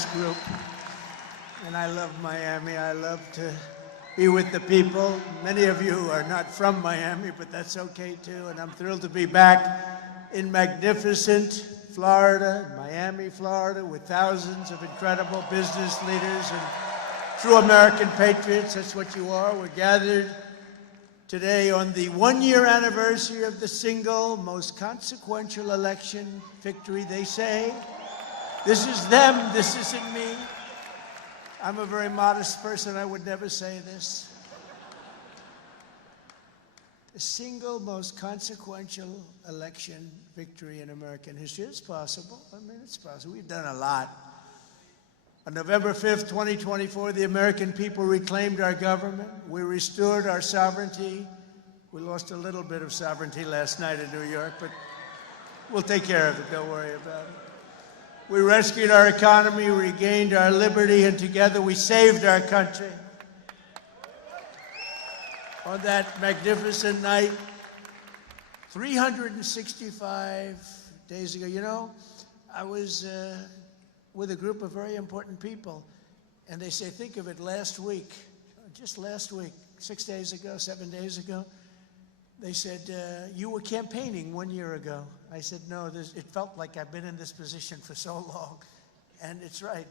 this group. And I love Miami. I love to be with the people. Many of you are not from Miami, but that's okay too. And I'm thrilled to be back in magnificent Florida, Miami, Florida, with thousands of incredible business leaders and true American patriots. That's what you are. We're gathered today on the one-year anniversary of the single most consequential election victory, they say. This is them, this isn't me. I'm a very modest person, I would never say this. The single most consequential election victory in American history. It's possible, I mean, it's possible. We've done a lot. On November 5th, 2024, the American people reclaimed our government. We restored our sovereignty. We lost a little bit of sovereignty last night in New York, but we'll take care of it, don't worry about it. We rescued our economy, regained our liberty, and together we saved our country. On that magnificent night, 365 days ago, you know, I was with a group of very important people, and they say, think of it, last week, just last week, 6 days ago, 7 days ago, they said, you were campaigning 1 year ago. I said, no, it felt like I've been in this position for so long. And it's right.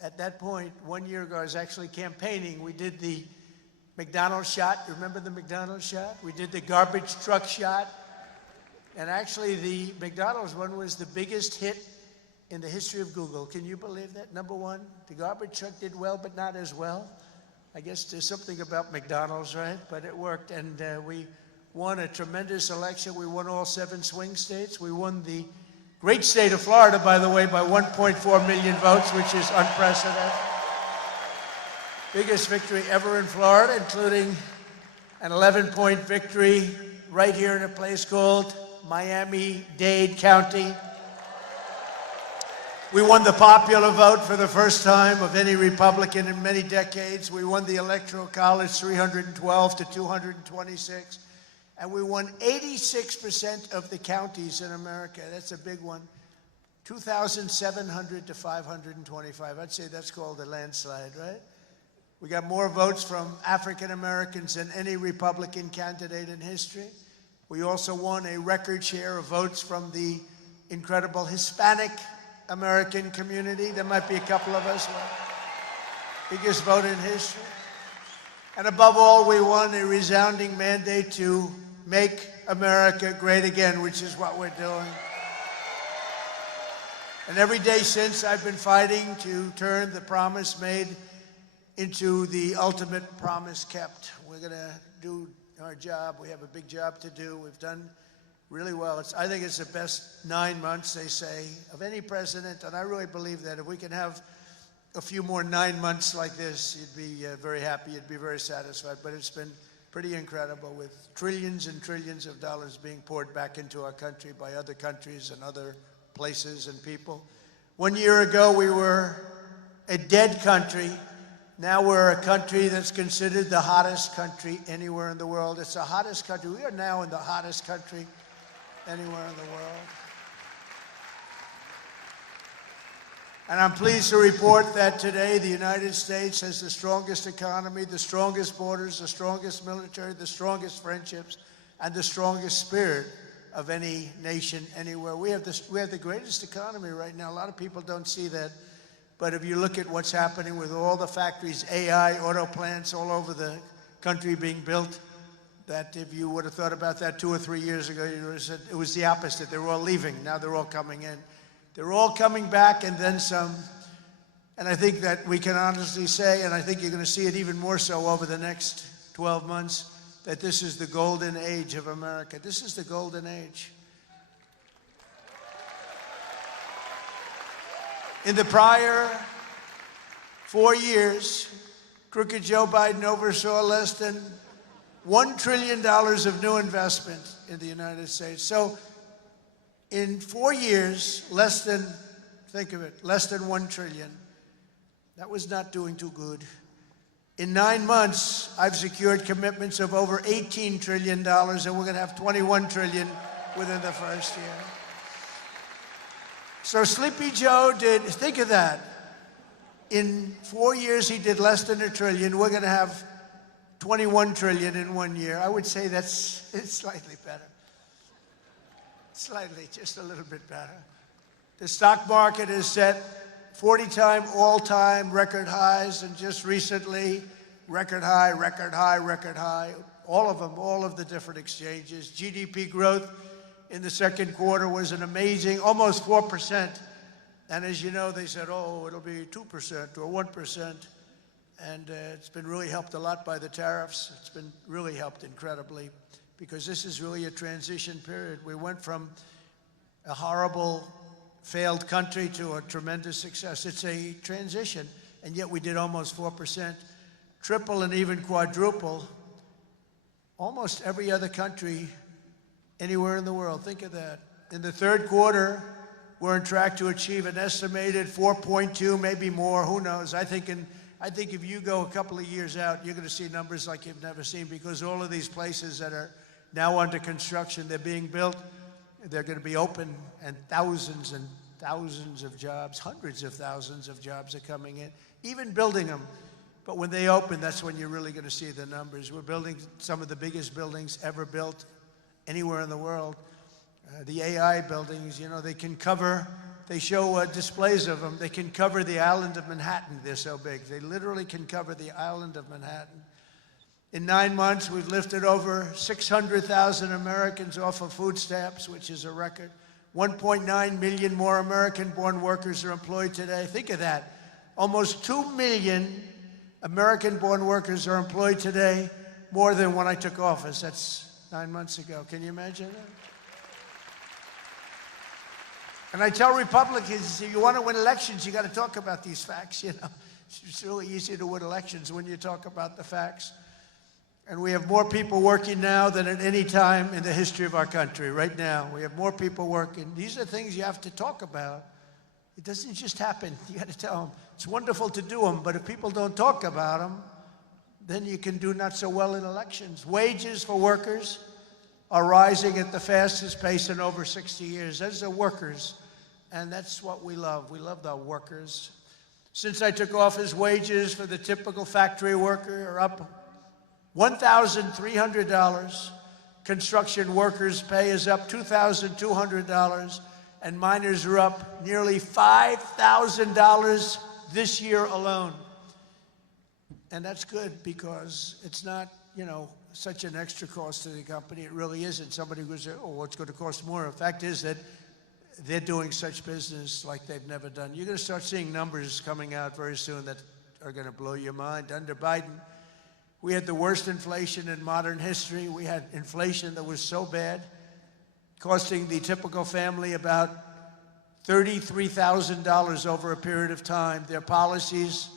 At that point, 1 year ago, I was actually campaigning. We did the McDonald's shot. You remember the McDonald's shot? We did the garbage truck shot. And actually, the McDonald's one was the biggest hit in the history of Google. Can you believe that? Number one, the garbage truck did well, but not as well. I guess there's something about McDonald's, right? But it worked, and we won a tremendous election. We won all 7 swing states. We won the great state of Florida, by the way, by 1.4 million votes, which is unprecedented. Biggest victory ever in Florida, including an 11-point victory right here in a place called Miami-Dade County. We won the popular vote for the first time of any Republican in many decades. We won the Electoral College 312 to 226. And we won 86% of the counties in America. That's a big one. 2,700 to 525. I'd say that's called a landslide, right? We got more votes from African Americans than any Republican candidate in history. We also won a record share of votes from the incredible Hispanic American community. There might be a couple of us. Biggest vote in history. And above all, we won a resounding mandate to make America great again, which is what we're doing. And every day since, I've been fighting to turn the promise made into the ultimate promise kept. We're going to do our job. We have a big job to do. We've done really well. I think it's the best 9 months, they say, of any president, and I really believe that. If we can have a few more 9 months like this, you'd be very happy, you'd be very satisfied. But it's been pretty incredible, with trillions and trillions of dollars being poured back into our country by other countries and other places and people. 1 year ago, we were a dead country. Now we're a country that's considered the hottest country anywhere in the world. It's the hottest country. We are now in the hottest country anywhere in the world. And I'm pleased to report that today the United States has the strongest economy, the strongest borders, the strongest military, the strongest friendships, and the strongest spirit of any nation anywhere. We have the greatest economy right now. A lot of people don't see that. But if you look at what's happening with all the factories, AI, auto plants all over the country being built, that if you would have thought about that 2 or 3 years ago, you would have said it was the opposite. They were all leaving. Now they're all coming in. They're all coming back and then some. And I think that we can honestly say, and I think you're going to see it even more so over the next 12 months, that this is the golden age of America. This is the golden age. In the prior 4 years, crooked Joe Biden oversaw less than $1 trillion of new investment in the United States. So in 4 years, think of it, less than 1 trillion. That was not doing too good. In 9 months, I've secured commitments of over $18 trillion, and we're going to have $21 trillion within the first year. So Sleepy Joe think of that. In 4 years, he did less than $1 trillion. We're going to have 21 trillion in 1 year. I would say it's slightly better. Slightly, just a little bit better. The stock market is set 40-time all-time record highs, and just recently, record high, record high, record high. All of them, all of the different exchanges. GDP growth in the second quarter was an amazing, almost 4%. And as you know, they said, oh, it'll be 2% or 1%. And it's been really helped a lot by the tariffs. It's been really helped incredibly, because this is really a transition period. We went from a horrible, failed country to a tremendous success. It's a transition, and yet we did almost 4%, triple and even quadruple almost every other country anywhere in the world. Think of that. In the third quarter, we're on track to achieve an estimated 4.2, maybe more, who knows. I think if you go a couple of years out, you're going to see numbers like you've never seen, because all of these places that are now under construction, they're being built, they're going to be open, and thousands of jobs, hundreds of thousands of jobs are coming in, even building them. But when they open, that's when you're really going to see the numbers. We're building some of the biggest buildings ever built anywhere in the world. The AI buildings, you know, they can cover, they show displays of them. They can cover the island of Manhattan. They're so big. They literally can cover the island of Manhattan. In 9 months, we've lifted over 600,000 Americans off of food stamps, which is a record. 1.9 million more American-born workers are employed today. Think of that. Almost 2 million American-born workers are employed today, more than when I took office. That's 9 months ago. Can you imagine that? And I tell Republicans, if you want to win elections, you got to talk about these facts, you know. It's really easy to win elections when you talk about the facts. And we have more people working now than at any time in the history of our country. Right now, we have more people working. These are things you have to talk about. It doesn't just happen. You got to tell them. It's wonderful to do them, but if people don't talk about them, then you can do not so well in elections. Wages for workers are rising at the fastest pace in over 60 years. Those are workers, and that's what we love. We love the workers. Since I took office, wages for the typical factory worker are up $1,300. Construction workers' pay is up $2,200, and miners are up nearly $5,000 this year alone. And that's good, because it's not, you know, such an extra cost to the company. It really isn't. Somebody would say, oh, well, it's going to cost more. The fact is that they're doing such business like they've never done. You're going to start seeing numbers coming out very soon that are going to blow your mind. Under Biden, we had the worst inflation in modern history. We had inflation that was so bad, costing the typical family about $33,000 over a period of time. Their policies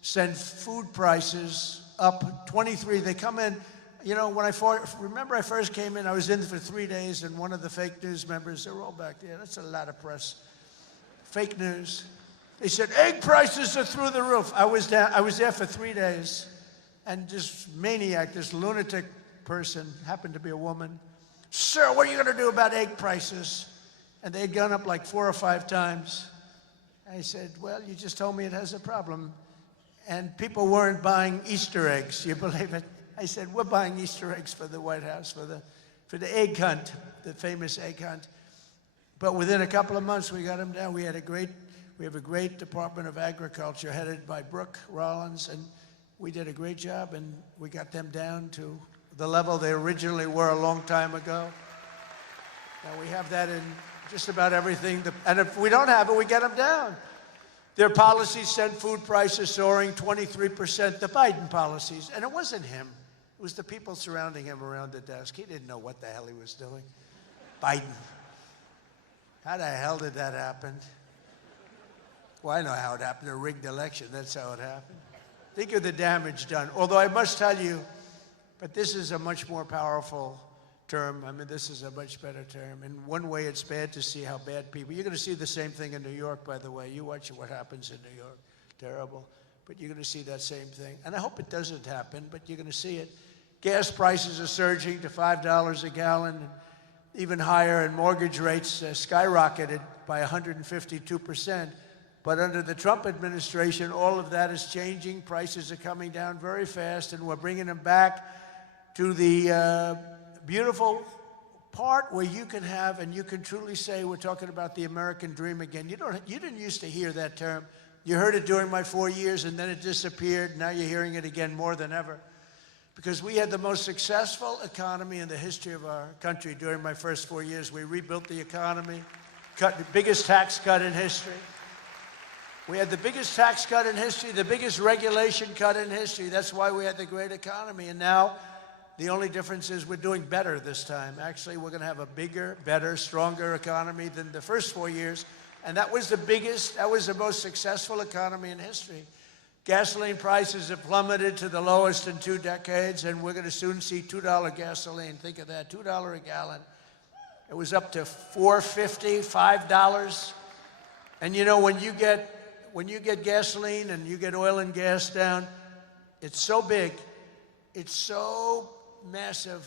send food prices up 23. They come in, you know, when I first came in, I was in for 3 days, and one of the fake news members, they're all back there. That's a lot of press. Fake news. They said, egg prices are through the roof. I was there for 3 days, and this maniac, this lunatic person, happened to be a woman. Sir, what are you going to do about egg prices? And they'd gone up like 4 or 5 times. I said, well, you just told me it has a problem. And people weren't buying Easter eggs. You believe it? I said, we're buying Easter eggs for the White House, for the egg hunt, the famous egg hunt. But within a couple of months, we got them down. We have a great Department of Agriculture headed by Brooke Rollins, and we did a great job, and we got them down to the level they originally were a long time ago. Now we have that in just about everything. And if we don't have it, we get them down. Their policies sent food prices soaring 23%, the Biden policies. And it wasn't him. It was the people surrounding him around the desk. He didn't know what the hell he was doing. Biden. How the hell did that happen? Well, I know how it happened. A rigged election. That's how it happened. Think of the damage done. Although I must tell you, but this is a much more powerful term. I mean, this is a much better term. In one way, it's bad to see how bad people... You're going to see the same thing in New York, by the way. You watch what happens in New York. Terrible. But you're going to see that same thing. And I hope it doesn't happen, but you're going to see it. Gas prices are surging to $5 a gallon, and even higher, and mortgage rates skyrocketed by 152%. But under the Trump administration, all of that is changing. Prices are coming down very fast, and we're bringing them back to the beautiful part where you can have, and you can truly say, we're talking about the American dream again. You didn't used to hear that term. You heard it during my 4 years, and then it disappeared. Now you're hearing it again more than ever. Because we had the most successful economy in the history of our country during my first 4 years. We rebuilt the economy, cut the biggest tax cut in history. We had the biggest tax cut in history, the biggest regulation cut in history. That's why we had the great economy. And now, the only difference is we're doing better this time. Actually, we're going to have a bigger, better, stronger economy than the first 4 years. And that was the biggest, that was the most successful economy in history. Gasoline prices have plummeted to the lowest in 2 decades, and we're going to soon see $2 gasoline. Think of that, $2 a gallon. It was up to $4.50, $5. And you know, when you get gasoline and you get oil and gas down, it's so big, it's so massive,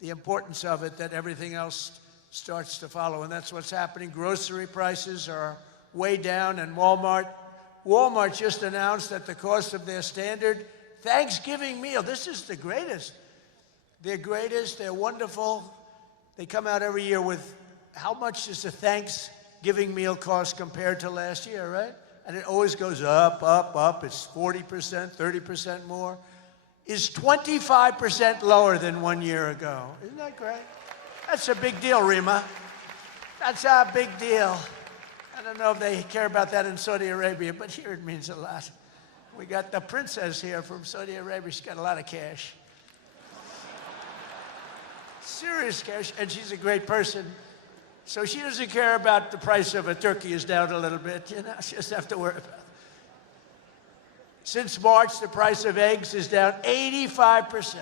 the importance of it, that everything else starts to follow. And that's what's happening. Grocery prices are way down, and Walmart just announced that the cost of their standard Thanksgiving meal, this is the greatest. They're greatest, they're wonderful. They come out every year with how much does a Thanksgiving meal cost compared to last year, right? And it always goes up, up, up. It's 40%, 30% more. Is 25% lower than 1 year ago. Isn't that great? That's a big deal, Rima. That's a big deal. I don't know if they care about that in Saudi Arabia, but here it means a lot. We got the princess here from Saudi Arabia. She's got a lot of cash. Serious cash, and she's a great person. So she doesn't care about the price of a turkey is down a little bit, you know, she doesn't have to worry about it. Since March, the price of eggs is down 85%.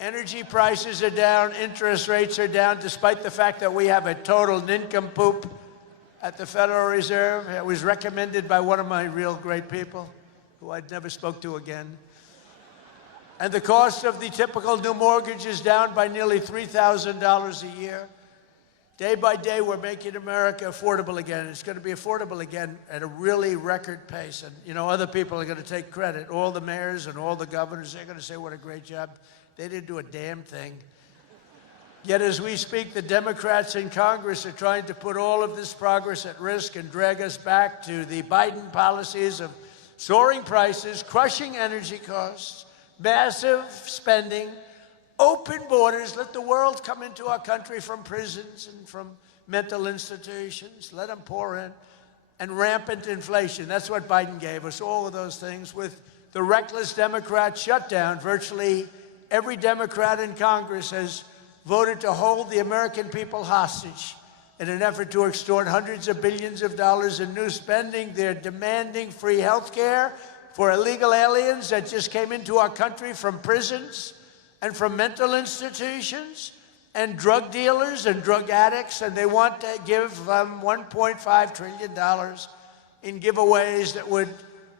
Energy prices are down, interest rates are down, despite the fact that we have a total nincompoop at the Federal Reserve. It was recommended by one of my real great people, who I'd never spoke to again. And the cost of the typical new mortgage is down by nearly $3,000 a year. Day by day, we're making America affordable again. It's going to be affordable again at a really record pace. And, you know, other people are going to take credit. All the mayors and all the governors, they're going to say what a great job. They didn't do a damn thing. Yet as we speak, the Democrats in Congress are trying to put all of this progress at risk and drag us back to the Biden policies of soaring prices, crushing energy costs, massive spending, open borders, let the world come into our country from prisons and from mental institutions, let them pour in, and rampant inflation. That's what Biden gave us, all of those things. With the reckless Democrat shutdown, virtually every Democrat in Congress has voted to hold the American people hostage in an effort to extort hundreds of billions of dollars in new spending. They're demanding free health care for illegal aliens that just came into our country from prisons and from mental institutions, and drug dealers and drug addicts, and they want to give them $1.5 trillion in giveaways that would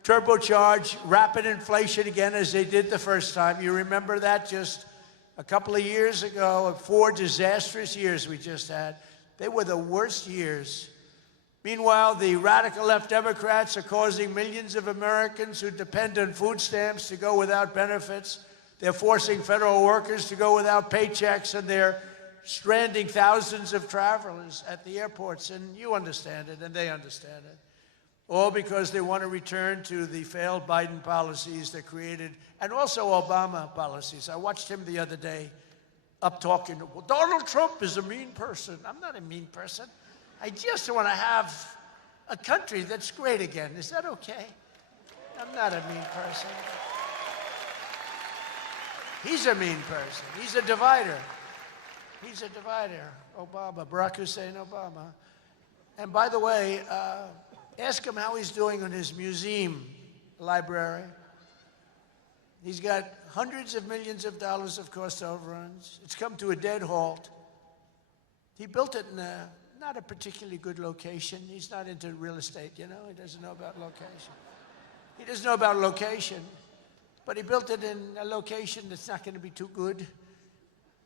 turbocharge rapid inflation again, as they did the first time. You remember that just a couple of years ago, 4 disastrous years we just had. They were the worst years. Meanwhile, the radical left Democrats are causing millions of Americans who depend on food stamps to go without benefits. They're forcing federal workers to go without paychecks, and they're stranding thousands of travelers at the airports. And you understand it, and they understand it. All because they want to return to the failed Biden policies that created, and also Obama policies. I watched him the other day up talking, well, Donald Trump is a mean person. I'm not a mean person. I just want to have a country that's great again. Is that okay? I'm not a mean person. He's a mean person. He's a divider. He's a divider. Obama, Barack Hussein Obama. And by the way, ask him how he's doing on his museum library. He's got hundreds of millions of dollars of cost overruns. It's come to a dead halt. He built it in not a particularly good location. He's not into real estate, you know. He doesn't know about location. He doesn't know about location. But he built it in a location that's not going to be too good.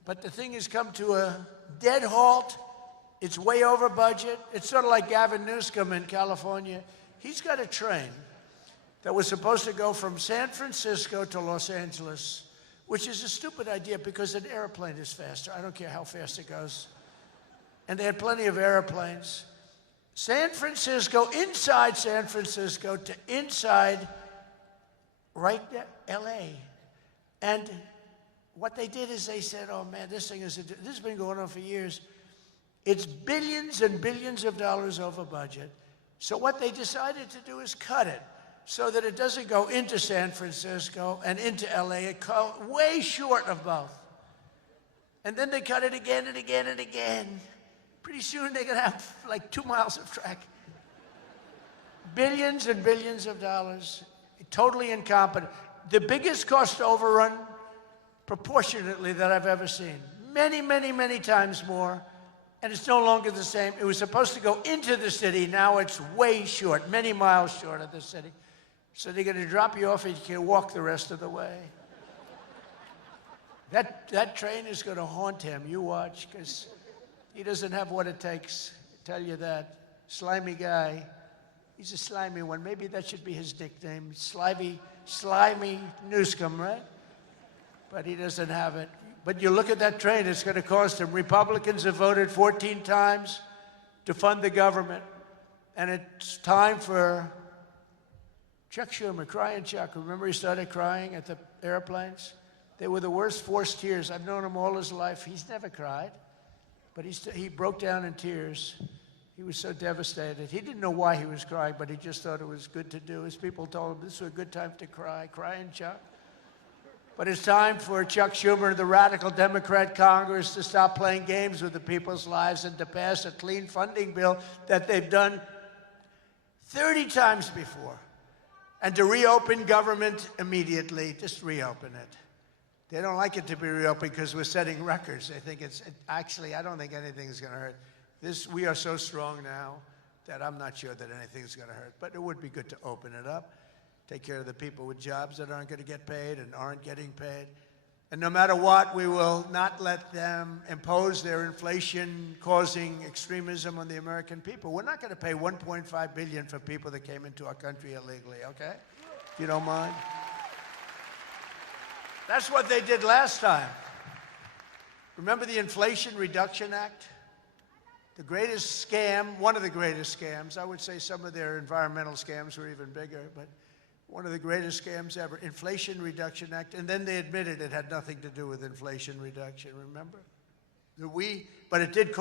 But the thing has come to a dead halt. It's way over budget. It's sort of like Gavin Newsom in California. He's got a train that was supposed to go from San Francisco to Los Angeles, which is a stupid idea because an airplane is faster. I don't care how fast it goes. And they had plenty of airplanes. San Francisco, inside San Francisco to inside right there, LA. And what they did is they said, oh man, this has been going on for years. It's billions and billions of dollars over budget. So what they decided to do is cut it so that it doesn't go into San Francisco and into LA. It goes way short of both. And then they cut it again and again and again. Pretty soon they're going to have like 2 miles of track. Billions and billions of dollars, totally incompetent. The biggest cost overrun proportionately that I've ever seen. Many, many, many times more. And it's no longer the same. It was supposed to go into the city. Now it's way short, many miles short of the city. So they're going to drop you off and you can walk the rest of the way. That train is going to haunt him. You watch, because he doesn't have what it takes. I tell you that. Slimy guy. He's a slimy one. Maybe that should be his nickname. Slimy Newscomb, right? But he doesn't have it. But you look at that train, it's going to cost him. Republicans have voted 14 times to fund the government. And it's time for Chuck Schumer, crying Chuck. Remember he started crying at the airplanes? They were the worst forced tears. I've known him all his life. He's never cried. But he broke down in tears. He was so devastated. He didn't know why he was crying, but he just thought it was good to do. His people told him this was a good time to cry. Crying Chuck. But it's time for Chuck Schumer and the radical Democrat Congress to stop playing games with the people's lives and to pass a clean funding bill that they've done 30 times before. And to reopen government immediately. Just reopen it. They don't like it to be reopened because we're setting records. They think actually, I don't think anything's going to hurt. We are so strong now that I'm not sure that anything's going to hurt. But it would be good to open it up, take care of the people with jobs that aren't going to get paid and aren't getting paid. And no matter what, we will not let them impose their inflation-causing extremism on the American people. We're not going to pay $1.5 billion for people that came into our country illegally, okay? If you don't mind. That's what they did last time. Remember the Inflation Reduction Act? The greatest scam, one of the greatest scams. I would say some of their environmental scams were even bigger, but one of the greatest scams ever. Inflation Reduction Act, and then they admitted it had nothing to do with inflation reduction, remember? But it did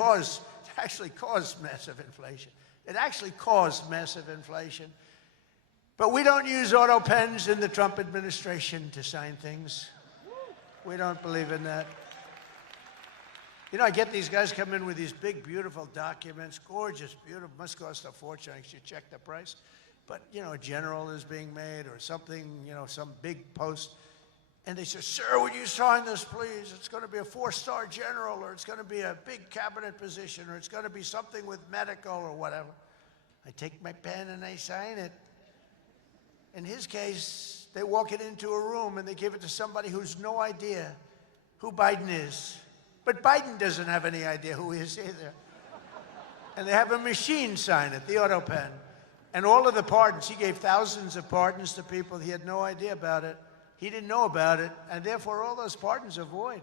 actually cause massive inflation. It actually caused massive inflation. But we don't use auto pens in the Trump administration to sign things. We don't believe in that. You know, I get these guys come in with these big, beautiful documents, gorgeous, beautiful, must cost a fortune. I should check the price. But, you know, a general is being made or something, you know, some big post. And they say, sir, would you sign this, please? It's going to be a 4-star general, or it's going to be a big cabinet position, or it's going to be something with medical or whatever. I take my pen and I sign it. In his case, they walk it into a room and they give it to somebody who's no idea who Biden is. But Biden doesn't have any idea who he is either. And they have a machine sign it, the auto pen. And all of the pardons, he gave thousands of pardons to people. He had no idea about it. He didn't know about it. And therefore, all those pardons are void.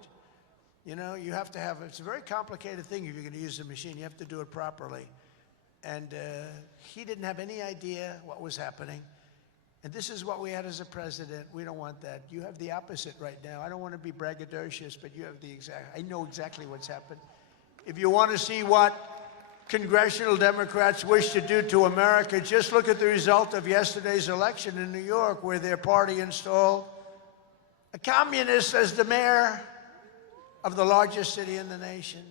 You know, you have to have, it's a very complicated thing if you're going to use a machine. You have to do it properly. And he didn't have any idea what was happening. And this is what we had as a president. We don't want that. You have the opposite right now. I don't want to be braggadocious, but you have the exact, I know exactly what's happened. If you want to see what congressional Democrats wish to do to America, just look at the result of yesterday's election in New York, where their party installed a communist as the mayor of the largest city in the nation.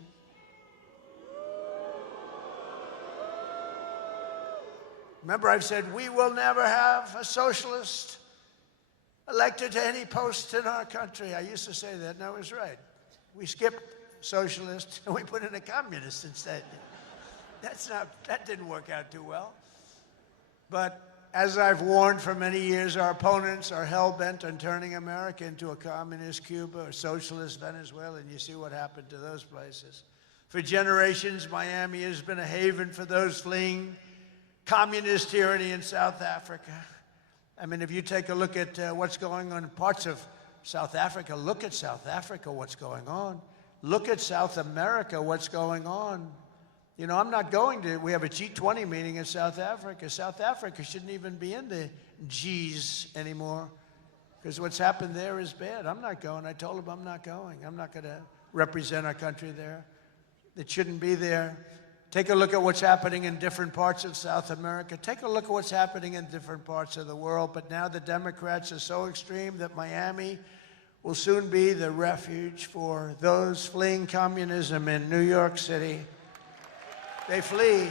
Remember, I've said we will never have a socialist elected to any post in our country. I used to say that, and I was right. We skipped socialist and we put in a communist instead. That didn't work out too well. But as I've warned for many years, our opponents are hell-bent on turning America into a communist Cuba or socialist Venezuela, and you see what happened to those places. For generations, Miami has been a haven for those fleeing communist tyranny in South Africa. I mean, if you take a look at what's going on in parts of South Africa, look at South Africa, what's going on. Look at South America, what's going on. You know, I'm not going to, we have a G20 meeting in South Africa. South Africa shouldn't even be in the Gs anymore because what's happened there is bad. I'm not going. I told them I'm not going. I'm not going to represent our country there. It shouldn't be there. Take a look at what's happening in different parts of South America. Take a look at what's happening in different parts of the world. But now the Democrats are so extreme that Miami will soon be the refuge for those fleeing communism in New York City. They flee.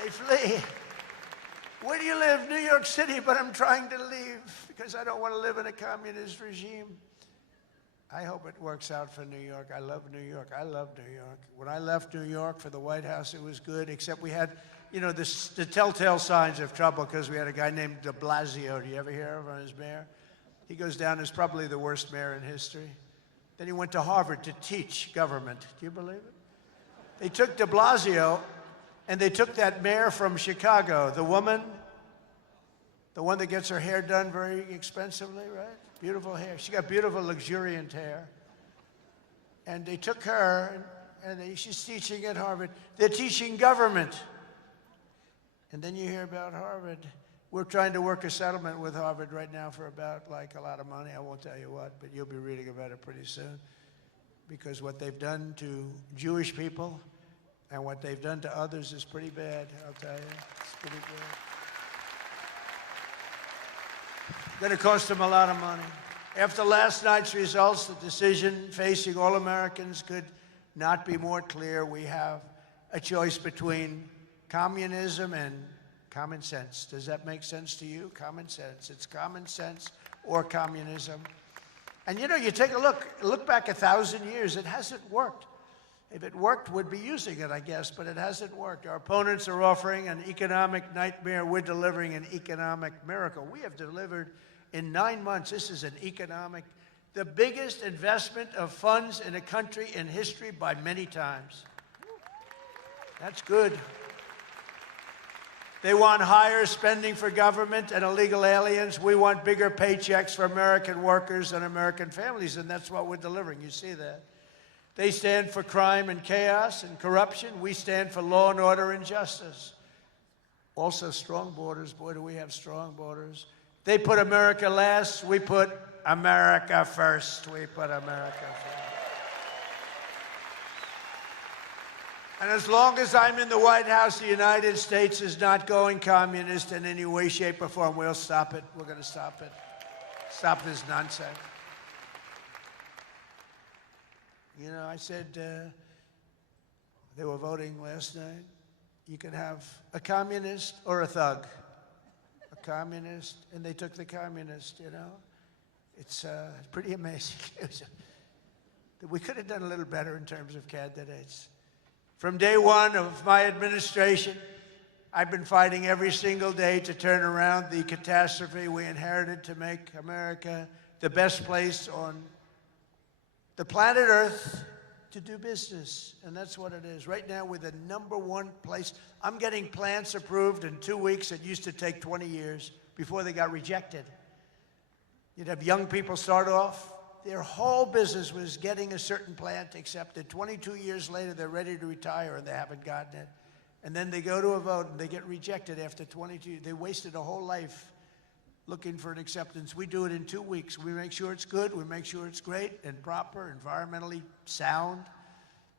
They flee. Where do you live? New York City, but I'm trying to leave because I don't want to live in a communist regime. I hope it works out for New York. I love New York. I love New York. When I left New York for the White House, it was good, except we had, you know, the telltale signs of trouble because we had a guy named de Blasio. Do you ever hear of him as mayor? He goes down as probably the worst mayor in history. Then he went to Harvard to teach government. Do you believe it? They took de Blasio, and they took that mayor from Chicago, the woman, the one that gets her hair done very expensively, right? Beautiful hair. She got beautiful, luxuriant hair. And they took her, and she's teaching at Harvard. They're teaching government. And then you hear about Harvard. We're trying to work a settlement with Harvard right now for about, like, a lot of money. I won't tell you what, but you'll be reading about it pretty soon. Because what they've done to Jewish people and what they've done to others is pretty bad, I'll tell you. It's pretty bad. Going to cost them a lot of money. After last night's results, the decision facing all Americans could not be more clear. We have a choice between communism and common sense. Does that make sense to you? Common sense. It's common sense or communism. And you know, you take a look back 1,000 years, it hasn't worked. If it worked, we'd be using it, I guess, but it hasn't worked. Our opponents are offering an economic nightmare. We're delivering an economic miracle. We have delivered in 9 months, this is the biggest investment of funds in a country in history by many times. That's good. They want higher spending for government and illegal aliens. We want bigger paychecks for American workers and American families, and that's what we're delivering. You see that. They stand for crime and chaos and corruption. We stand for law and order and justice. Also, strong borders. Boy, do we have strong borders. They put America last. We put America first. We put America first. And as long as I'm in the White House, the United States is not going communist in any way, shape, or form. We'll stop it. We're going to stop it. Stop this nonsense. You know, I said they were voting last night. You can have a communist or a thug. A communist, and they took the communist, you know. It's pretty amazing. We could have done a little better in terms of candidates. From day one of my administration, I've been fighting every single day to turn around the catastrophe we inherited to make America the best place on the planet Earth to do business, and that's what it is. Right now, we're the #1 place. I'm getting plants approved in 2 weeks. It used to take 20 years before they got rejected. You'd have young people start off. Their whole business was getting a certain plant accepted. 22 years later, they're ready to retire, and they haven't gotten it. And then they go to a vote, and they get rejected after 22. They wasted a whole life looking for an acceptance. We do it in 2 weeks. We make sure it's good. We make sure it's great and proper, environmentally sound.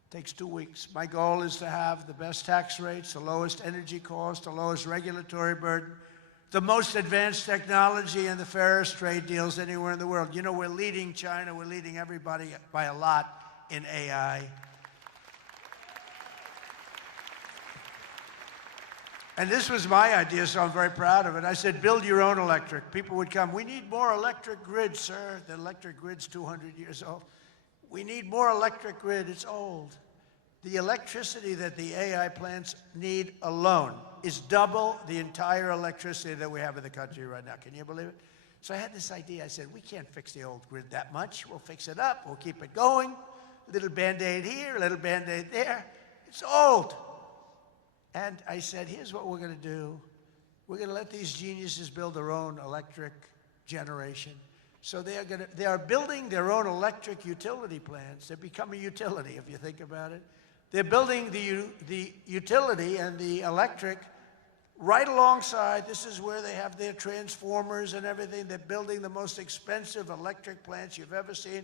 It takes 2 weeks. My goal is to have the best tax rates, the lowest energy cost, the lowest regulatory burden, the most advanced technology, and the fairest trade deals anywhere in the world. You know, we're leading China. We're leading everybody by a lot in AI. And this was my idea, so I'm very proud of it. I said, build your own electric. People would come. We need more electric grid, sir. The electric grid's 200 years old. We need more electric grid. It's old. The electricity that the AI plants need alone is double the entire electricity that we have in the country right now. Can you believe it? So I had this idea. I said, we can't fix the old grid that much. We'll fix it up. We'll keep it going. A little Band-Aid here, a little Band-Aid there. It's old. And I said, here's what we're going to do. We're going to let these geniuses build their own electric generation. So they are building their own electric utility plants. They become a utility, if you think about it. They're building the utility and the electric right alongside. This is where they have their transformers and everything. They're building the most expensive electric plants you've ever seen,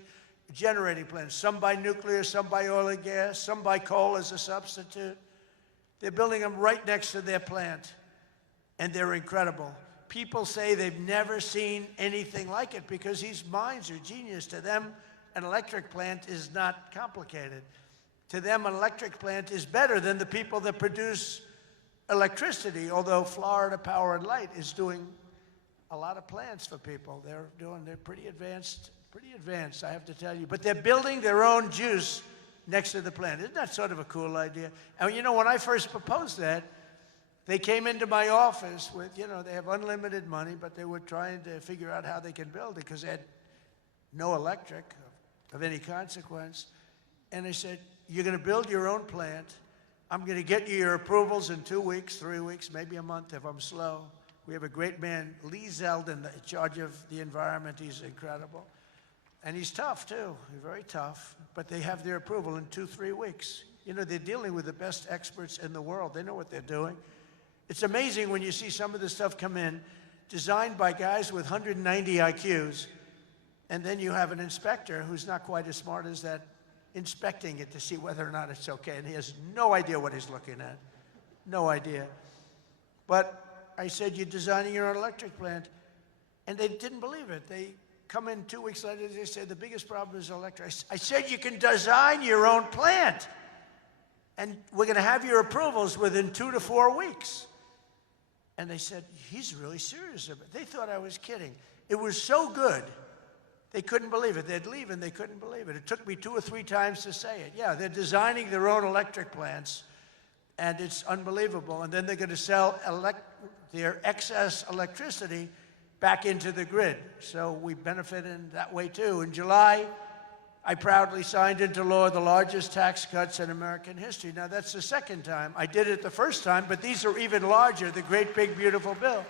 generating plants. Some by nuclear, some by oil and gas, some by coal as a substitute. They're building them right next to their plant, and they're incredible. People say they've never seen anything like it because these minds are genius. To them, an electric plant is not complicated. To them, an electric plant is better than the people that produce electricity, although Florida Power and Light is doing a lot of plants for people. They're pretty advanced, I have to tell you. But they're building their own juice next to the plant. Isn't that sort of a cool idea? And you know, when I first proposed that, they came into my office with, they have unlimited money, but they were trying to figure out how they can build it because they had no electric of any consequence. And I said, you're going to build your own plant. I'm going to get you your approvals in 2 weeks, 3 weeks, maybe a month if I'm slow. We have a great man, Lee Zeldin, in charge of the environment. He's incredible. And he's tough, too. He's very tough. But they have their approval in 2-3 weeks. They're dealing with the best experts in the world. They know what they're doing. It's amazing when you see some of the stuff come in, designed by guys with 190 IQs, and then you have an inspector who's not quite as smart as that, inspecting it to see whether or not it's okay, and he has no idea what he's looking at. No idea. But I said, you're designing your own electric plant, and they didn't believe it. They come in 2 weeks later, they say, the biggest problem is electric. I said, you can design your own plant, and we're going to have your approvals within 2 to 4 weeks. And they said, he's really serious about it. They thought I was kidding. It was so good, they couldn't believe it. They'd leave and they couldn't believe it. It took me 2 or 3 times to say it. Yeah, they're designing their own electric plants, and it's unbelievable. And then they're going to sell their excess electricity back into the grid. So we benefit in that way, too. In July, I proudly signed into law the largest tax cuts in American history. Now, that's the second time. I did it the first time, but these are even larger, the great, big, beautiful bill.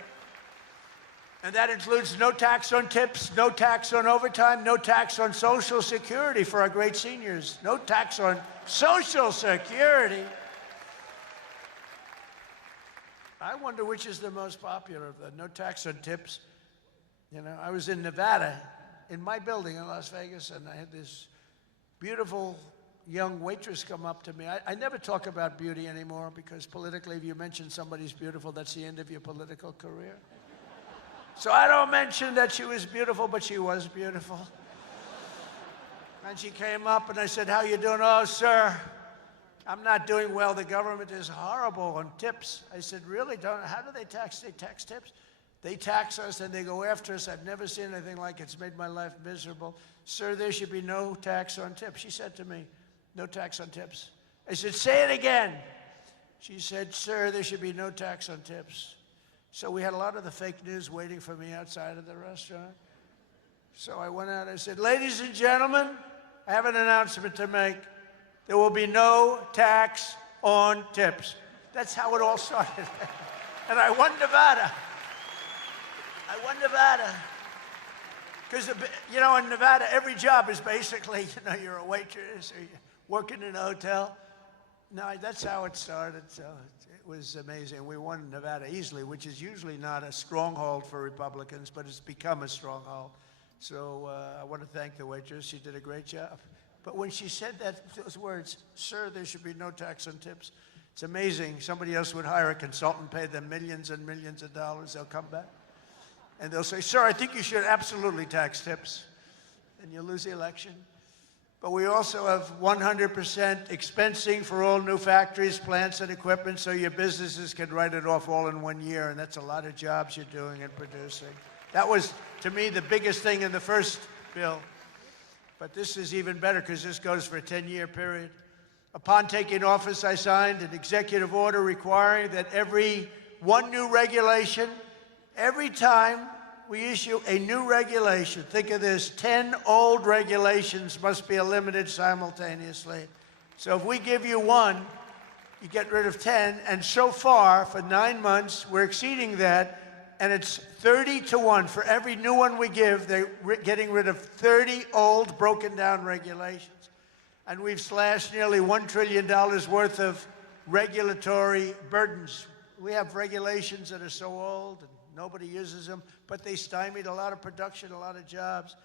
And that includes no tax on tips, no tax on overtime, no tax on Social Security for our great seniors, no tax on Social Security. I wonder which is the most popular, the no tax on tips. I was in Nevada, in my building in Las Vegas, and I had this beautiful young waitress come up to me. I never talk about beauty anymore because politically, if you mention somebody's beautiful, that's the end of your political career. So I don't mention that she was beautiful, but she was beautiful. And she came up and I said, how you doing? Oh, sir, I'm not doing well. The government is horrible on tips. I said, really? How do they tax? They tax tips? They tax us and they go after us. I've never seen anything like it. It's made my life miserable. Sir, there should be no tax on tips. She said to me, no tax on tips. I said, say it again. She said, sir, there should be no tax on tips. So we had a lot of the fake news waiting for me outside of the restaurant. So I went out, I said, ladies and gentlemen, I have an announcement to make. There will be no tax on tips. That's how it all started. And I won Nevada. Because, in Nevada, every job is basically, you're a waitress or you're working in a hotel. No, that's how it started. So it was amazing. We won Nevada easily, which is usually not a stronghold for Republicans, but it's become a stronghold. So I want to thank the waitress. She did a great job. But when she said those words, sir, there should be no tax on tips, it's amazing. Somebody else would hire a consultant, pay them millions and millions of dollars. They'll come back. And they'll say, sir, I think you should absolutely tax tips. And you'll lose the election. But we also have 100% expensing for all new factories, plants, and equipment, so your businesses can write it off all in 1 year, and that's a lot of jobs you're doing and producing. That was, to me, the biggest thing in the first bill. But this is even better because this goes for a 10-year period. Upon taking office, I signed an executive order requiring that every new regulation, every time we issue a new regulation, think of this, 10 old regulations must be eliminated simultaneously. So if we give you one, you get rid of 10, and so far, for 9 months, we're exceeding that, and it's 30 to 1. For every new one we give, they're getting rid of 30 old, broken-down regulations. And we've slashed nearly $1 trillion worth of regulatory burdens. We have regulations that are so old, and nobody uses them, but they stymied a lot of production, a lot of jobs.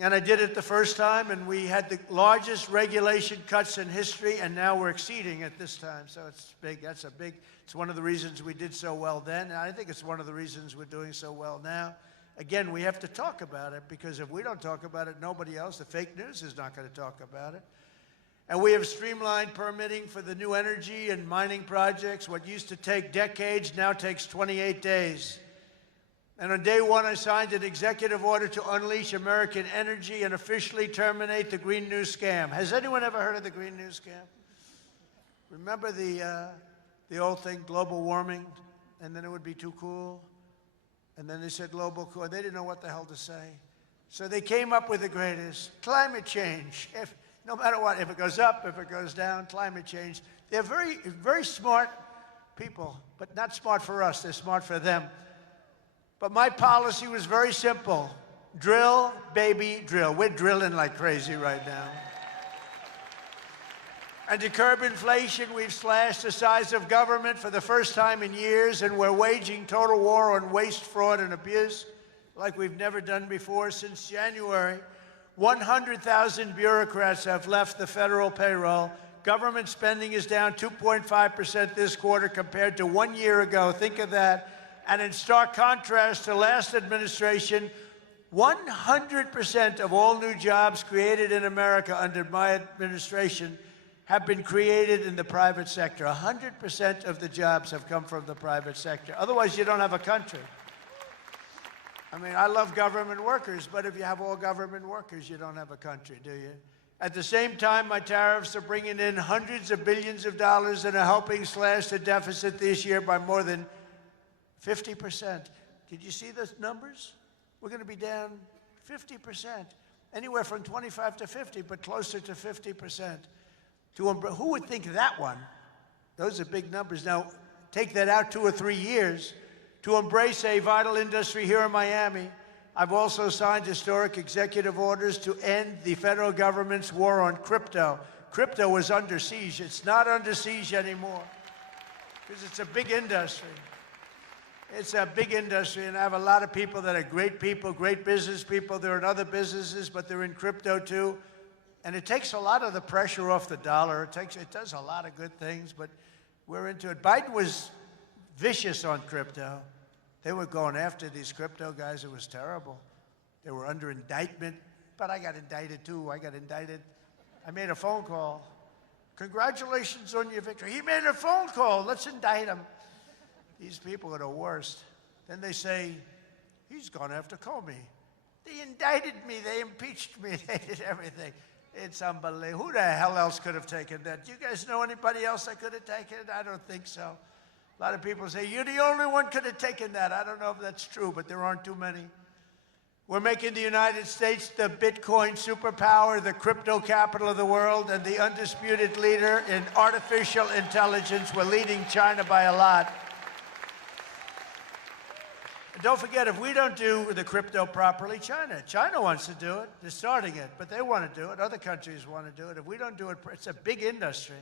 And I did it the first time, and we had the largest regulation cuts in history, and now we're exceeding it this time. So it's big. It's one of the reasons we did so well then, and I think it's one of the reasons we're doing so well now. Again, we have to talk about it, because if we don't talk about it, nobody else, the fake news, is not going to talk about it. And we have streamlined permitting for the new energy and mining projects. What used to take decades now takes 28 days. And on day one, I signed an executive order to unleash American energy and officially terminate the Green New Scam. Has anyone ever heard of the Green New Scam? Remember the old thing, global warming, and then it would be too cool? And then they said global cool. They didn't know what the hell to say. So they came up with the greatest: climate change. No matter what, if it goes up, if it goes down, climate change. They're very, very smart people, but not smart for us. They're smart for them. But my policy was very simple. Drill, baby, drill. We're drilling like crazy right now. And to curb inflation, we've slashed the size of government for the first time in years, and we're waging total war on waste, fraud, and abuse like we've never done before. Since January, 100,000 bureaucrats have left the federal payroll. Government spending is down 2.5% this quarter compared to 1 year ago. Think of that. And in stark contrast to last administration, 100% of all new jobs created in America under my administration have been created in the private sector. 100% of the jobs have come from the private sector. Otherwise, you don't have a country. I mean, I love government workers, but if you have all government workers, you don't have a country, do you? At the same time, my tariffs are bringing in hundreds of billions of dollars and are helping slash the deficit this year by more than 50%. Did you see the numbers? We're going to be down 50%, anywhere from 25 to 50, but closer to 50%. Who would think that one? Those are big numbers. Now, take that out 2 or 3 years. To embrace a vital industry here in Miami, I've also signed historic executive orders to end the federal government's war on crypto. Crypto was under siege. It's not under siege anymore, because it's a big industry. It's a big industry, and I have a lot of people that are great people, great business people. They're in other businesses, but they're in crypto too. And it takes a lot of the pressure off the dollar. It does a lot of good things, but we're into it. Biden was vicious on crypto. They were going after these crypto guys. It was terrible. They were under indictment, but I got indicted too. I made a phone call. Congratulations on your victory. He made a phone call. Let's indict him. These people are the worst. Then they say, he's gone after Comey. They indicted me. They impeached me. They did everything. It's unbelievable. Who the hell else could have taken that? Do you guys know anybody else that could have taken it? I don't think so. A lot of people say, you're the only one could have taken that. I don't know if that's true, but there aren't too many. We're making the United States the Bitcoin superpower, the crypto capital of the world, and the undisputed leader in artificial intelligence. We're leading China by a lot. Don't forget, if we don't do the crypto properly, China wants to do it. They're starting it, but they want to do it. Other countries want to do it. If we don't do it, it's a big industry.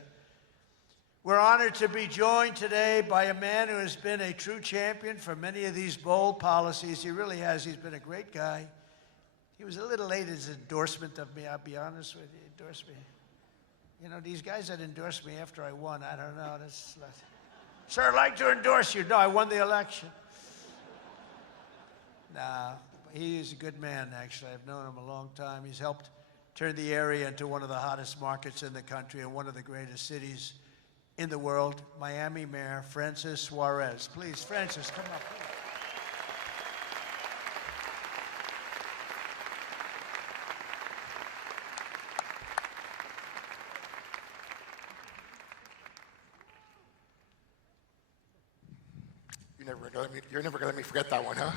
We're honored to be joined today by a man who has been a true champion for many of these bold policies. He really has. He's been a great guy. He was a little late in his endorsement of me, I'll be honest with you. He endorsed me. You know, these guys that endorsed me after I won, I don't know. Sir, I'd like to endorse you. No, I won the election. Nah, he is a good man, actually. I've known him a long time. He's helped turn the area into one of the hottest markets in the country and one of the greatest cities in the world. Miami Mayor Francis Suarez. Please, Francis, come up. You're never gonna let me forget that one, huh?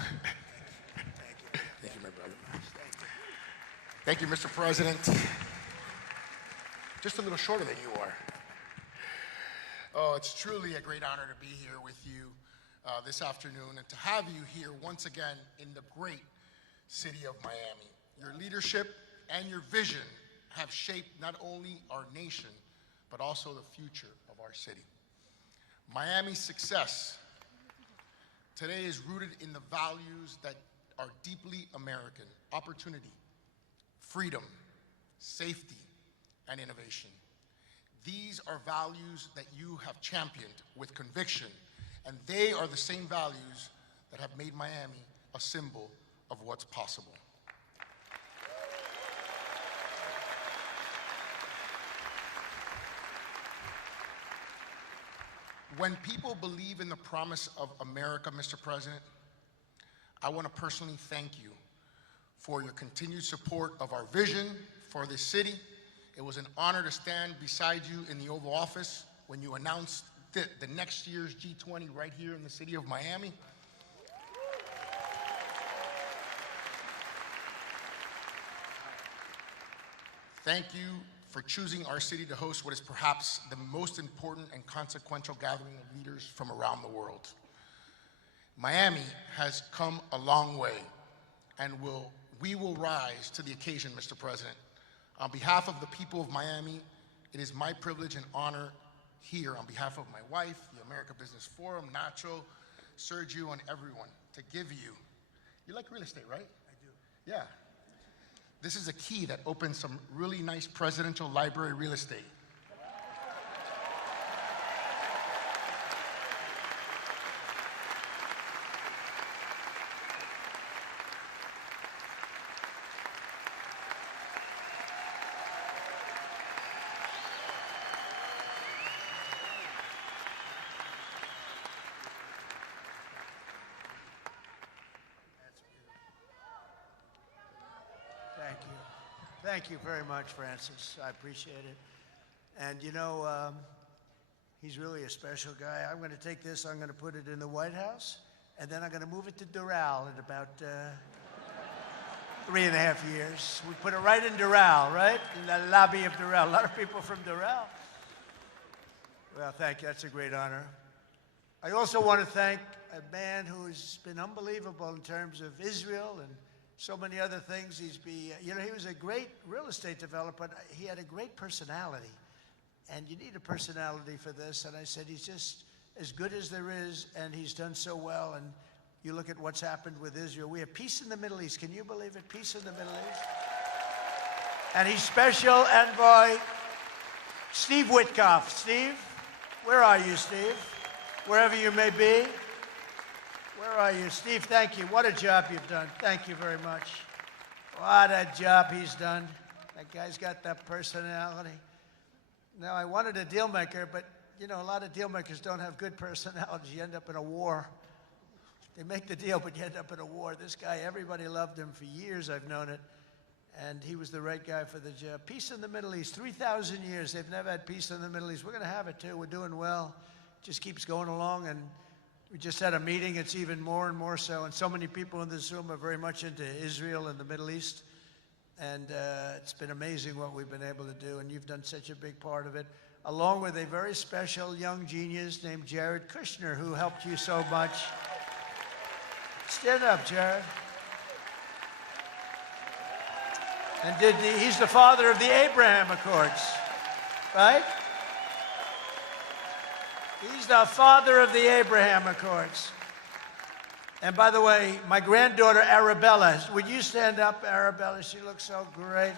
Thank you, my brother. Thank you, Mr. President. Just a little shorter than you are. Oh, it's truly a great honor to be here with you this afternoon and to have you here once again in the great city of Miami. Your leadership and your vision have shaped not only our nation, but also the future of our city. Miami's success today is rooted in the values that are deeply American: opportunity, freedom, safety, and innovation. These are values that you have championed with conviction, and they are the same values that have made Miami a symbol of what's possible. When people believe in the promise of America, Mr. President, I want to personally thank you for your continued support of our vision for this city. It was an honor to stand beside you in the Oval Office when you announced the next year's G20 right here in the city of Miami. Thank you for choosing our city to host what is perhaps the most important and consequential gathering of leaders from around the world. Miami has come a long way, and we will rise to the occasion, Mr. President. On behalf of the people of Miami, it is my privilege and honor here, on behalf of my wife, the America Business Forum, Nacho, Sergio, and everyone, to give you like real estate, right? I do. Yeah. This is a key that opens some really nice presidential library real estate. Thank you. Thank you very much, Francis. I appreciate it. And you know, he's really a special guy. I'm going to take this, I'm going to put it in the White House, and then I'm going to move it to Doral in about 3.5 years. We put it right in Doral, right? In the lobby of Doral. A lot of people from Doral. Well, thank you. That's a great honor. I also want to thank a man who's been unbelievable in terms of Israel and so many other things. He was a great real estate developer, but he had a great personality. And you need a personality for this. And I said, he's just as good as there is, and he's done so well. And you look at what's happened with Israel. We have peace in the Middle East. Can you believe it? Peace in the Middle East. And he's special envoy Steve Witkoff. Steve, where are you, Steve? Wherever you may be. Where are you? Steve, thank you. What a job you've done. Thank you very much. What a job he's done. That guy's got that personality. Now, I wanted a deal maker, but, you know, a lot of deal makers don't have good personalities. You end up in a war. They make the deal, but you end up in a war. This guy, everybody loved him for years. I've known it. And he was the right guy for the job. Peace in the Middle East. 3,000 years. They've never had peace in the Middle East. We're going to have it, too. We're doing well. Just keeps going along, and we just had a meeting. It's even more and more so, and so many people in this room are very much into Israel and the Middle East, and it's been amazing what we've been able to do, and you've done such a big part of it, along with a very special young genius named Jared Kushner, who helped you so much. Stand up, Jared. And he's the father of the Abraham Accords, right? He's the father of the Abraham Accords. And by the way, my granddaughter, Arabella, would you stand up, Arabella? She looks so great.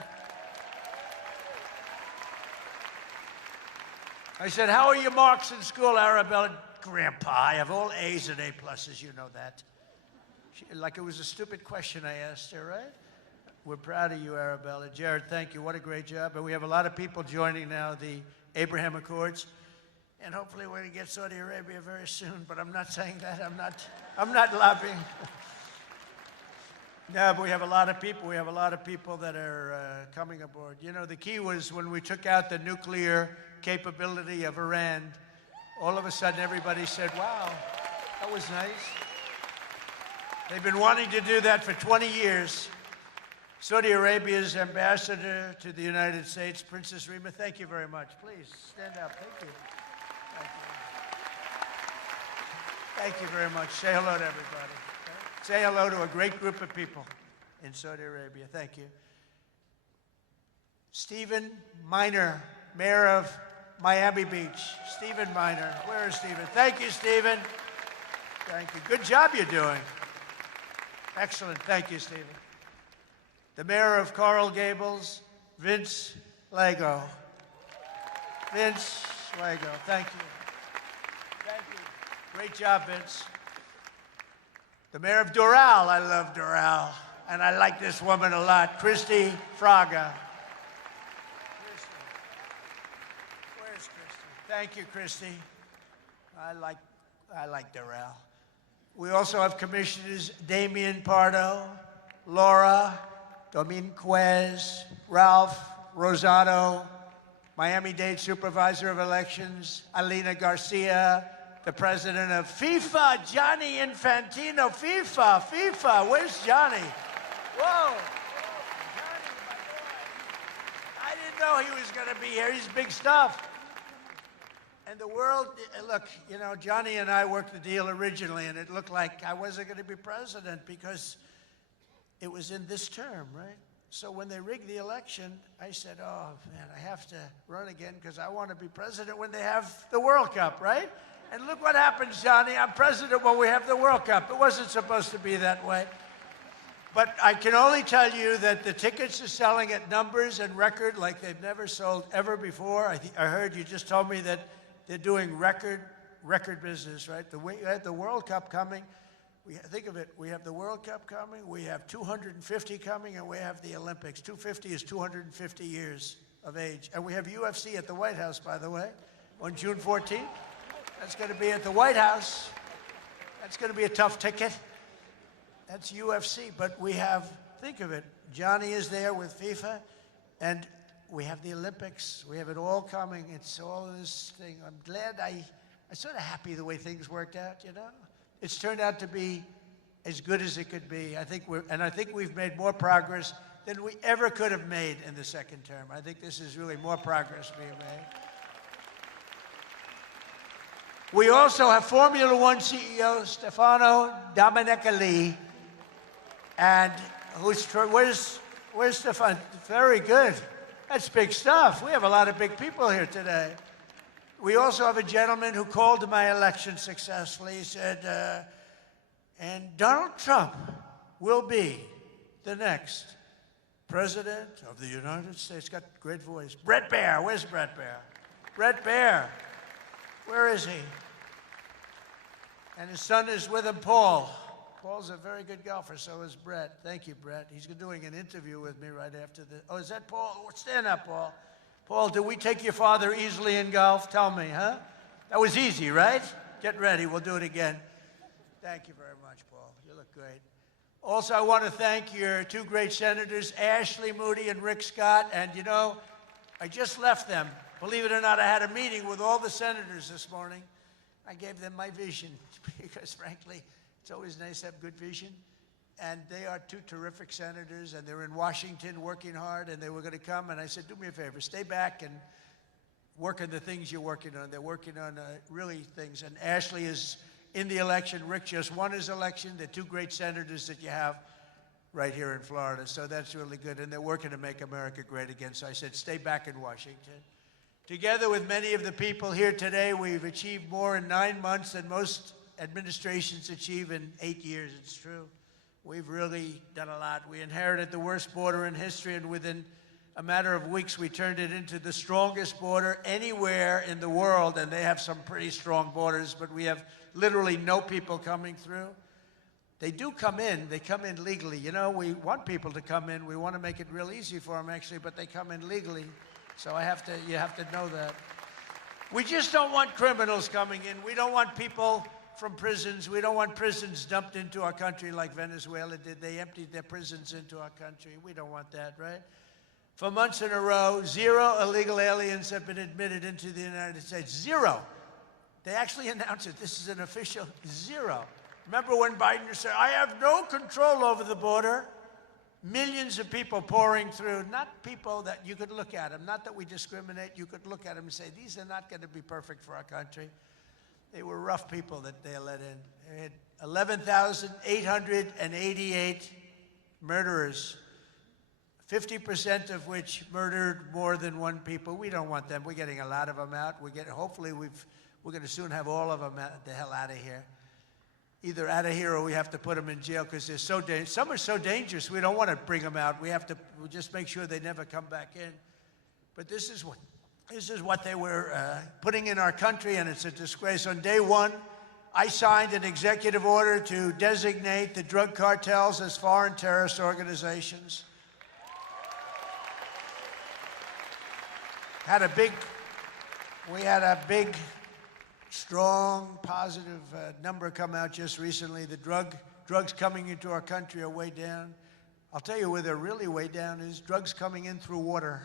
I said, how are your marks in school, Arabella? Grandpa, I have all A's and A pluses, you know that. Like it was a stupid question I asked her, right? We're proud of you, Arabella. Jared, thank you. What a great job. And we have a lot of people joining now the Abraham Accords. And hopefully we're going to get Saudi Arabia very soon, but I'm not saying that. I'm not lobbying. No, but we have a lot of people. We have a lot of people that are coming aboard. You know, the key was when we took out the nuclear capability of Iran, all of a sudden everybody said, wow, that was nice. They've been wanting to do that for 20 years. Saudi Arabia's ambassador to the United States, Princess Rima, thank you very much. Please stand up. Thank you. Thank you. Thank you very much. Say hello to everybody. Say hello to a great group of people in Saudi Arabia. Thank you. Stephen Miner, Mayor of Miami Beach. Stephen Miner. Where is Stephen? Thank you, Stephen. Thank you. Good job you're doing. Excellent. Thank you, Stephen. The Mayor of Coral Gables, Vince Lago. Vince Lago. Thank you. Thank you. Great job, Vince. The Mayor of Doral. I love Doral. And I like this woman a lot. Christy Fraga. Where's Christy? Thank you, Christy. I like Doral. We also have Commissioners Damian Pardo, Laura Dominguez, Ralph Rosado, Miami-Dade Supervisor of Elections, Alina Garcia, the President of FIFA, Gianni Infantino. FIFA, where's Johnny? Whoa. Johnny, my boy. I didn't know he was going to be here. He's big stuff. And the world, look, you know, Johnny and I worked the deal originally, and it looked like I wasn't going to be president because it was in this term, right? So when they rigged the election, I said, oh, man, I have to run again because I want to be president when they have the World Cup, right? And look what happens, Johnny. I'm president when we have the World Cup. It wasn't supposed to be that way. But I can only tell you that the tickets are selling at numbers and record like they've never sold ever before. I heard you just told me that they're doing record business, right? We had the World Cup coming. Think of it, we have the World Cup coming, we have 250 coming, and we have the Olympics. 250 is 250 years of age. And we have UFC at the White House, by the way, on June 14th. That's going to be at the White House. That's going to be a tough ticket. That's UFC. But we have, think of it, Johnny is there with FIFA, and we have the Olympics. We have it all coming. It's all this thing. I'm glad I'm sort of happy the way things worked out, you know? It's turned out to be as good as it could be. I think we've made more progress than we ever could have made in the second term. I think this is really more progress being made. We also have Formula One CEO Stefano Domenicali, and where's Stefano? Very good. That's big stuff. We have a lot of big people here today. We also have a gentleman who called my election successfully. He said, and Donald Trump will be the next president of the United States. Got a great voice. Brett Baer. Where's Brett Baer? Brett Baer. Where is he? And his son is with him, Paul. Paul's a very good golfer, so is Brett. Thank you, Brett. He's doing an interview with me right after the... Oh, is that Paul? Stand up, Paul. Paul, did we take your father easily in golf? Tell me, huh? That was easy, right? Get ready. We'll do it again. Thank you very much, Paul. You look great. Also, I want to thank your two great senators, Ashley Moody and Rick Scott. And, you know, I just left them. Believe it or not, I had a meeting with all the senators this morning. I gave them my vision because, frankly, it's always nice to have good vision. And they are two terrific senators, and they're in Washington working hard, and they were going to come. And I said, do me a favor, stay back and work on the things you're working on. They're working on really things. And Ashley is in the election. Rick just won his election. They're two great senators that you have right here in Florida. So that's really good. And they're working to make America great again. So I said, stay back in Washington. Together with many of the people here today, we've achieved more in 9 months than most administrations achieve in 8 years. It's true. We've really done a lot. We inherited the worst border in history, and within a matter of weeks, we turned it into the strongest border anywhere in the world, and they have some pretty strong borders, but we have literally no people coming through. They do come in. They come in legally. You know, we want people to come in. We want to make it real easy for them, actually, but they come in legally. So you have to know that. We just don't want criminals coming in. We don't want people from prisons. We don't want prisons dumped into our country like Venezuela did. They emptied their prisons into our country. We don't want that, right? For months in a row, 0 illegal aliens have been admitted into the United States. 0. They actually announced it. This is an official 0. Remember when Biden said, I have no control over the border? Millions of people pouring through, not people that you could look at them, not that we discriminate. You could look at them and say, these are not going to be perfect for our country. They were rough people that they let in. They had 11,888 murderers, 50% of which murdered more than one people. We don't want them. We're getting a lot of them out. Hopefully we're going to soon have all of them the hell out of here. Either out of here or we have to put them in jail because they're so dangerous. Some are so dangerous we don't want to bring them out. We'll just make sure they never come back in. But this is what they were putting in our country, and it's a disgrace. On day one, I signed an executive order to designate the drug cartels as foreign terrorist organizations. We had a big, strong, positive number come out just recently. The drugs coming into our country are way down. I'll tell you where they're really way down is drugs coming in through water.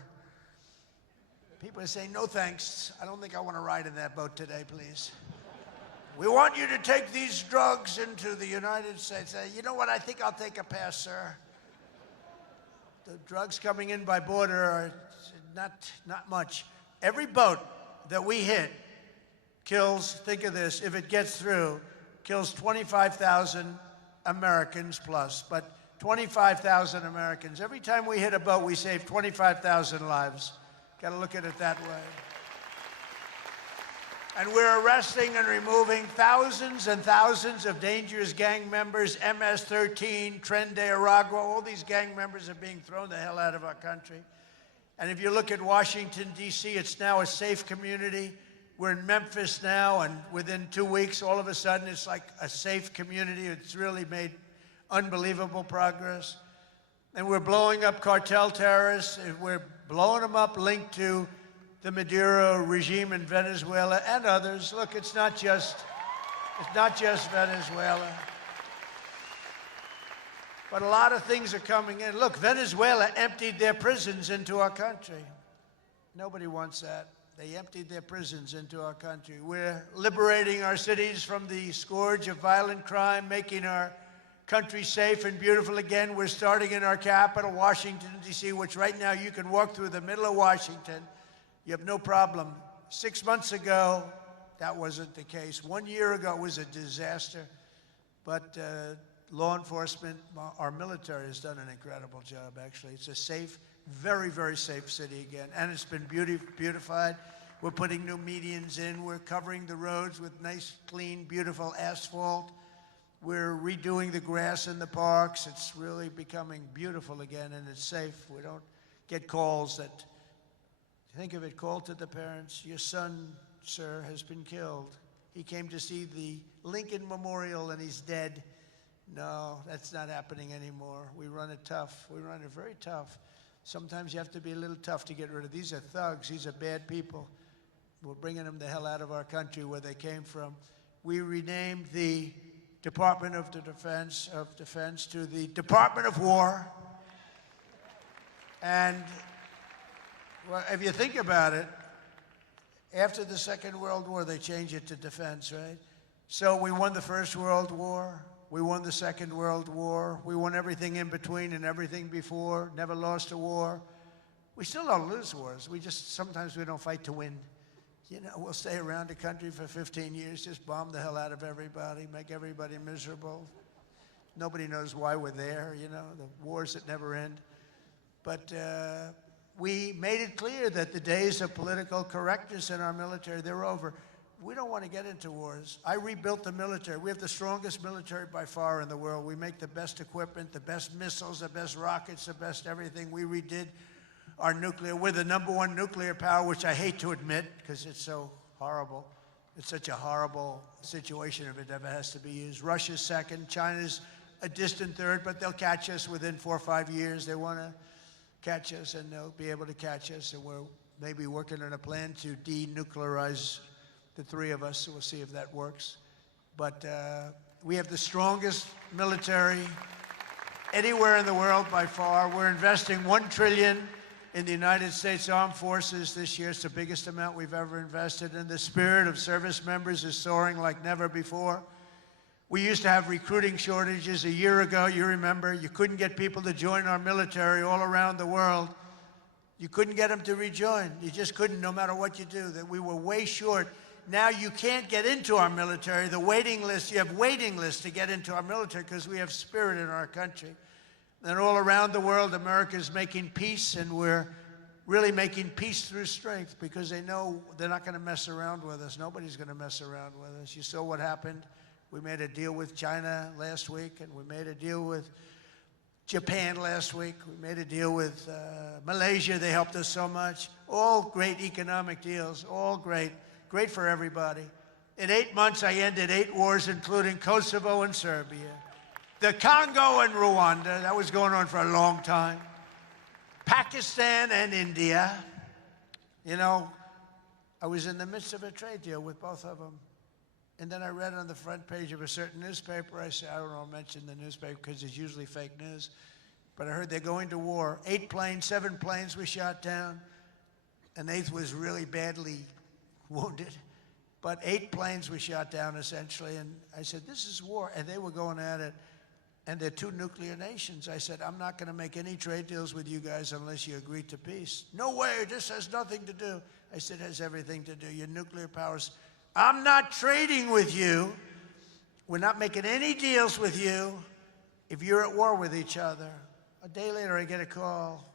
People are saying, no thanks. I don't think I want to ride in that boat today, please. We want you to take these drugs into the United States. You know what? I think I'll take a pass, sir. The drugs coming in by border are not much. Every boat that we hit kills, think of this, if it gets through, kills 25,000 Americans plus, but 25,000 Americans. Every time we hit a boat, we save 25,000 lives. Got to look at it that way. And we're arresting and removing thousands and thousands of dangerous gang members, MS-13, Tren de Aragua, all these gang members are being thrown the hell out of our country. And if you look at Washington, D.C., it's now a safe community. We're in Memphis now, and within 2 weeks, all of a sudden, it's like a safe community. It's really made unbelievable progress. And we're blowing up cartel terrorists. We're blowing them up linked to the Maduro regime in Venezuela and others. Look, it's not just Venezuela. But a lot of things are coming in. Look, Venezuela emptied their prisons into our country. Nobody wants that. They emptied their prisons into our country. We're liberating our cities from the scourge of violent crime, making our country safe and beautiful again. We're starting in our capital, Washington, D.C., which right now you can walk through the middle of Washington. You have no problem. 6 months ago, that wasn't the case. 1 year ago, it was a disaster. But law enforcement, our military has done an incredible job, actually. It's a safe, very, very safe city again. And it's been beautified. We're putting new medians in. We're covering the roads with nice, clean, beautiful asphalt. We're redoing the grass in the parks. It's really becoming beautiful again, and it's safe. We don't get calls that, think of it, call to the parents, your son, sir, has been killed. He came to see the Lincoln Memorial and he's dead. No, that's not happening anymore. We run it tough. We run it very tough. Sometimes you have to be a little tough to get rid of. These are thugs. These are bad people. We're bringing them the hell out of our country where they came from. We renamed the Department of Defense to the Department of War. And well, if you think about it, after the Second World War, they changed it to defense, right? So we won the First World War. We won the Second World War. We won everything in between and everything before. Never lost a war. We still don't lose wars. Sometimes we don't fight to win. You know, we'll stay around the country for 15 years, just bomb the hell out of everybody, make everybody miserable. Nobody knows why we're there, you know, the wars that never end. But we made it clear that the days of political correctness in our military, they're over. We don't want to get into wars. I rebuilt the military. We have the strongest military by far in the world. We make the best equipment, the best missiles, the best rockets, the best everything. We redid our nuclear. We're the #1 nuclear power, which I hate to admit because it's so horrible. It's such a horrible situation if it ever has to be used. Russia's second. China's a distant third, but they'll catch us within 4 or 5 years. They want to catch us, and they'll be able to catch us. And we're maybe working on a plan to denuclearize the three of us, so we'll see if that works. But we have the strongest military anywhere in the world by far. We're investing $1 trillion in the United States Armed Forces this year. It's the biggest amount we've ever invested, and the spirit of service members is soaring like never before. We used to have recruiting shortages a year ago. You remember, you couldn't get people to join our military all around the world. You couldn't get them to rejoin. You just couldn't, no matter what you do. That we were way short Now you can't get into our military. The waiting list, you have waiting lists to get into our military because we have spirit in our country. And all around the world, America is making peace, and we're really making peace through strength because they know they're not going to mess around with us. Nobody's going to mess around with us. You saw what happened. We made a deal with China last week, and we made a deal with Japan last week. We made a deal with Malaysia. They helped us so much. All great economic deals, all great. Great for everybody. In 8 months, I ended 8 wars, including Kosovo and Serbia. The Congo and Rwanda, that was going on for a long time. Pakistan and India. You know, I was in the midst of a trade deal with both of them. And then I read on the front page of a certain newspaper, I said, I don't know, mention the newspaper because it's usually fake news. But I heard they're going to war. 8 planes, 7 planes were shot down. An 8th was really badly wounded. But 8 planes were shot down, essentially. And I said, this is war. And they were going at it. And they're 2 nuclear nations. I said, I'm not going to make any trade deals with you guys unless you agree to peace. No way, this has nothing to do. I said, it has everything to do. Your nuclear powers. I'm not trading with you. We're not making any deals with you if you're at war with each other. A day later, I get a call.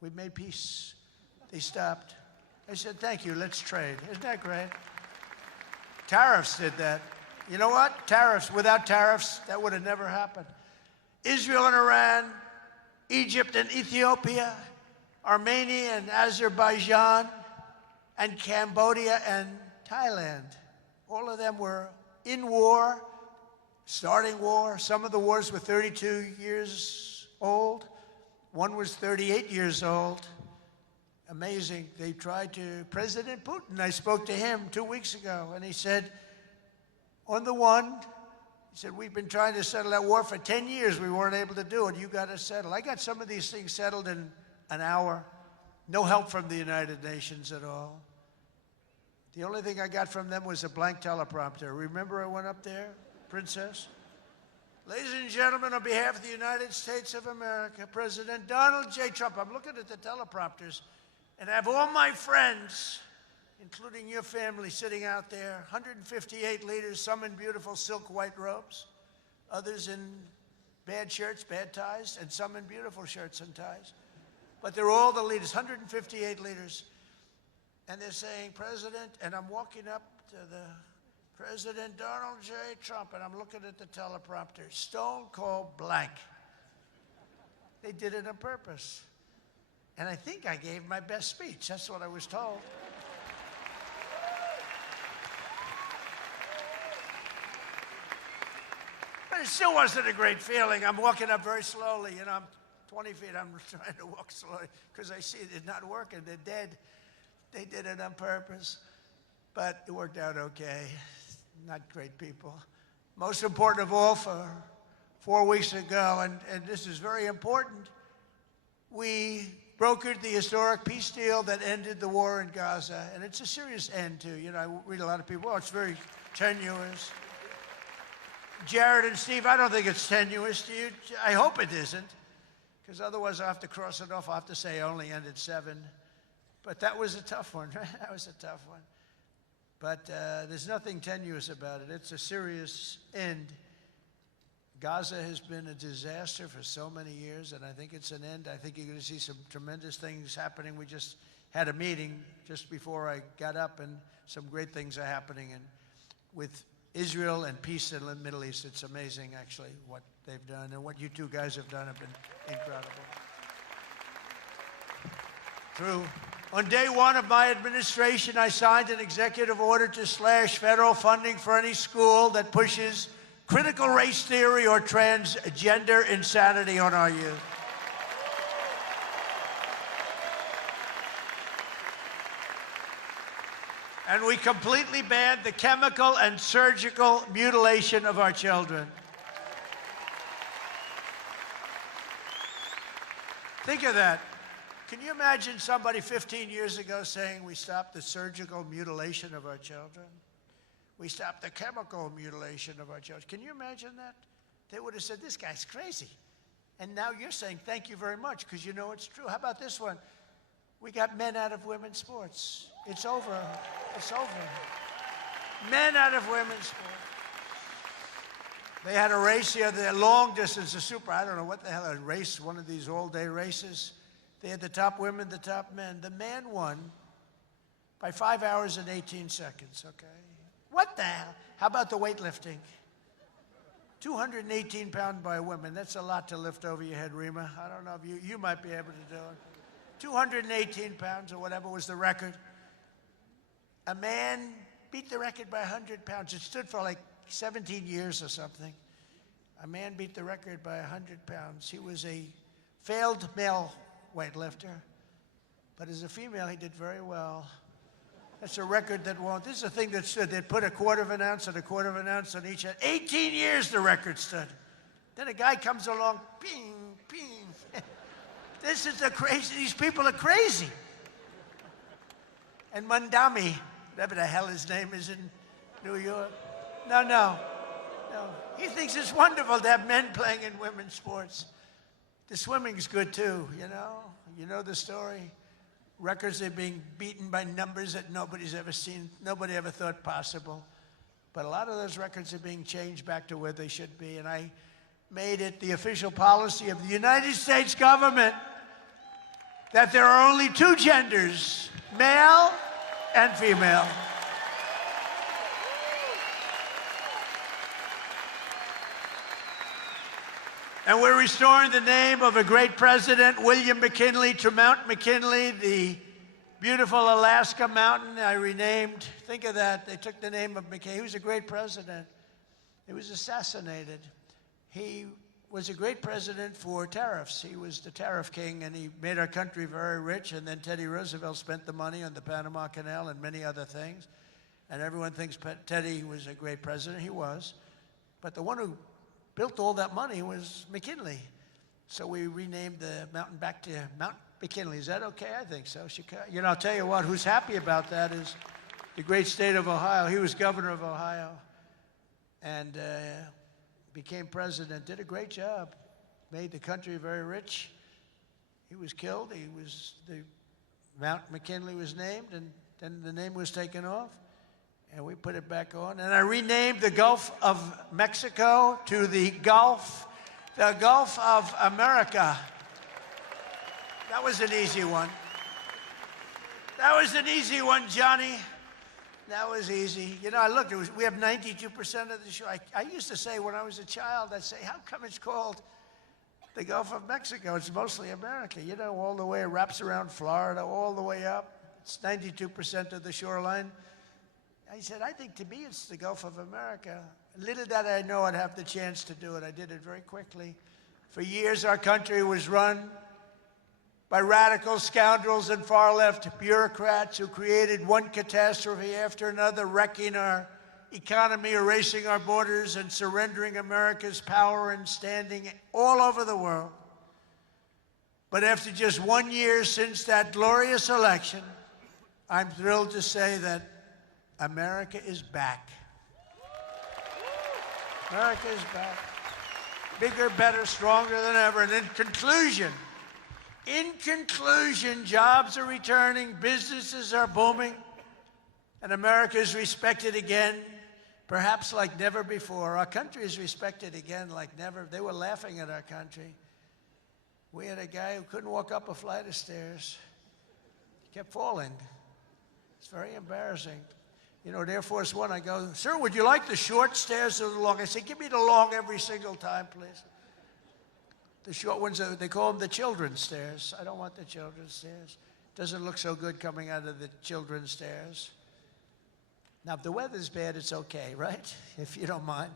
We've made peace. They stopped. I said, thank you, let's trade. Isn't that great? Tariffs did that. You know what? Tariffs. Without tariffs, that would have never happened. Israel and Iran, Egypt and Ethiopia, Armenia and Azerbaijan, and Cambodia and Thailand. All of them were in war, starting war. Some of the wars were 32 years old. One was 38 years old. Amazing. They tried to, President Putin, I spoke to him 2 weeks ago, and he said, on the one, he said, we've been trying to settle that war for 10 years. We weren't able to do it. You got to settle. I got some of these things settled in an hour. No help from the United Nations at all. The only thing I got from them was a blank teleprompter. Remember I went up there, Princess? Ladies and gentlemen, on behalf of the United States of America, President Donald J. Trump, I'm looking at the teleprompters, and I have all my friends, including your family, sitting out there, 158 leaders, some in beautiful silk white robes, others in bad shirts, bad ties, and some in beautiful shirts and ties. But they're all the leaders, 158 leaders. And they're saying, President, and I'm walking up to the President Donald J. Trump, and I'm looking at the teleprompter, stone cold blank. They did it on purpose. And I think I gave my best speech. That's what I was told. But it still wasn't a great feeling. I'm walking up very slowly. You know, I'm 20 feet. I'm trying to walk slowly because I see it's not working. They're dead. They did it on purpose. But it worked out okay. Not great people. Most important of all, for 4 weeks ago, and this is very important, we brokered the historic peace deal that ended the war in Gaza. And it's a serious end, too. You know, I read a lot of people, oh, it's very tenuous. Jared and Steve, I don't think it's tenuous to you. I hope it isn't, because otherwise I'll have to cross it off. I'll have to say I only ended 7. But that was a tough one, right? That was a tough one. But there's nothing tenuous about it. It's a serious end. Gaza has been a disaster for so many years, and I think it's an end. I think you're going to see some tremendous things happening. We just had a meeting just before I got up, and some great things are happening. And with Israel and peace in the Middle East, it's amazing, actually, what they've done. And what you two guys have done have been incredible. On day 1 of my administration, I signed an executive order to slash federal funding for any school that pushes critical race theory or transgender insanity on our youth. And we completely banned the chemical and surgical mutilation of our children. Think of that. Can you imagine somebody 15 years ago saying we stopped the surgical mutilation of our children? We stopped the chemical mutilation of our children. Can you imagine that? They would have said, this guy's crazy. And now you're saying, thank you very much, because you know it's true. How about this one? We got men out of women's sports. It's over. It's over. Men out of women's sports. They had a race here, the long distance, the super, I don't know what the hell, a race, one of these all-day races. They had the top women, the top men. The man won by 5 hours and 18 seconds, okay? What the hell? How about the weightlifting? 218 pounds by women. That's a lot to lift over your head, Rima. I don't know if you might be able to do it. 218 pounds or whatever was the record. A man beat the record by 100 pounds. It stood for like 17 years or something. A man beat the record by 100 pounds. He was a failed male weightlifter, but as a female, he did very well. That's a record that won't. This is a thing that stood. They'd put a quarter of an ounce and a quarter of an ounce on each. 18 years the record stood. Then a guy comes along, ping, ping. This is a crazy. These people are crazy. And Mandami, whatever the hell his name is in New York. No. He thinks it's wonderful to have men playing in women's sports. The swimming's good too, you know? You know the story. Records are being beaten by numbers that nobody's ever seen, nobody ever thought possible. But a lot of those records are being changed back to where they should be. And I made it the official policy of the United States government that there are only two genders, male and female. And we're restoring the name of a great president, William McKinley, to Mount McKinley, the beautiful Alaska mountain I renamed. Think of that. They took the name of McKinley. He was a great president. He was assassinated. He was a great president for tariffs. He was the tariff king, and he made our country very rich. And then Teddy Roosevelt spent the money on the Panama Canal and many other things. And everyone thinks Teddy was a great president. He was. But the one who built all that money was McKinley. So we renamed the mountain back to Mount McKinley. Is that okay? I think so. You know, I'll tell you what, who's happy about that is the great state of Ohio. He was governor of Ohio and became president, did a great job, made the country very rich. He was killed. Mount McKinley was named, and then the name was taken off. And we put it back on. And I renamed the Gulf of Mexico to the Gulf of America. That was an easy one. That was an easy one, Johnny. That was easy. You know, I looked, we have 92% of the show. I used to say when I was a child, I'd say, how come it's called the Gulf of Mexico? It's mostly America. You know, all the way, it wraps around Florida, all the way up. It's 92% of the shoreline. I said, I think to me it's the Gulf of America. Little did I know I'd have the chance to do it. I did it very quickly. For years, our country was run by radical scoundrels and far-left bureaucrats who created one catastrophe after another, wrecking our economy, erasing our borders, and surrendering America's power and standing all over the world. But after just 1 year since that glorious election, I'm thrilled to say that America is back. America is back. Bigger, better, stronger than ever. And in conclusion, jobs are returning, businesses are booming, and America is respected again, perhaps like never before. Our country is respected again like never. They were laughing at our country. We had a guy who couldn't walk up a flight of stairs. He kept falling. It's very embarrassing. You know, at Air Force One, I go, sir, would you like the short stairs or the long? I say, give me the long every single time, please. The short ones, they call them the children's stairs. I don't want the children's stairs. Doesn't look so good coming out of the children's stairs. Now, if the weather's bad, it's okay, right? If you don't mind.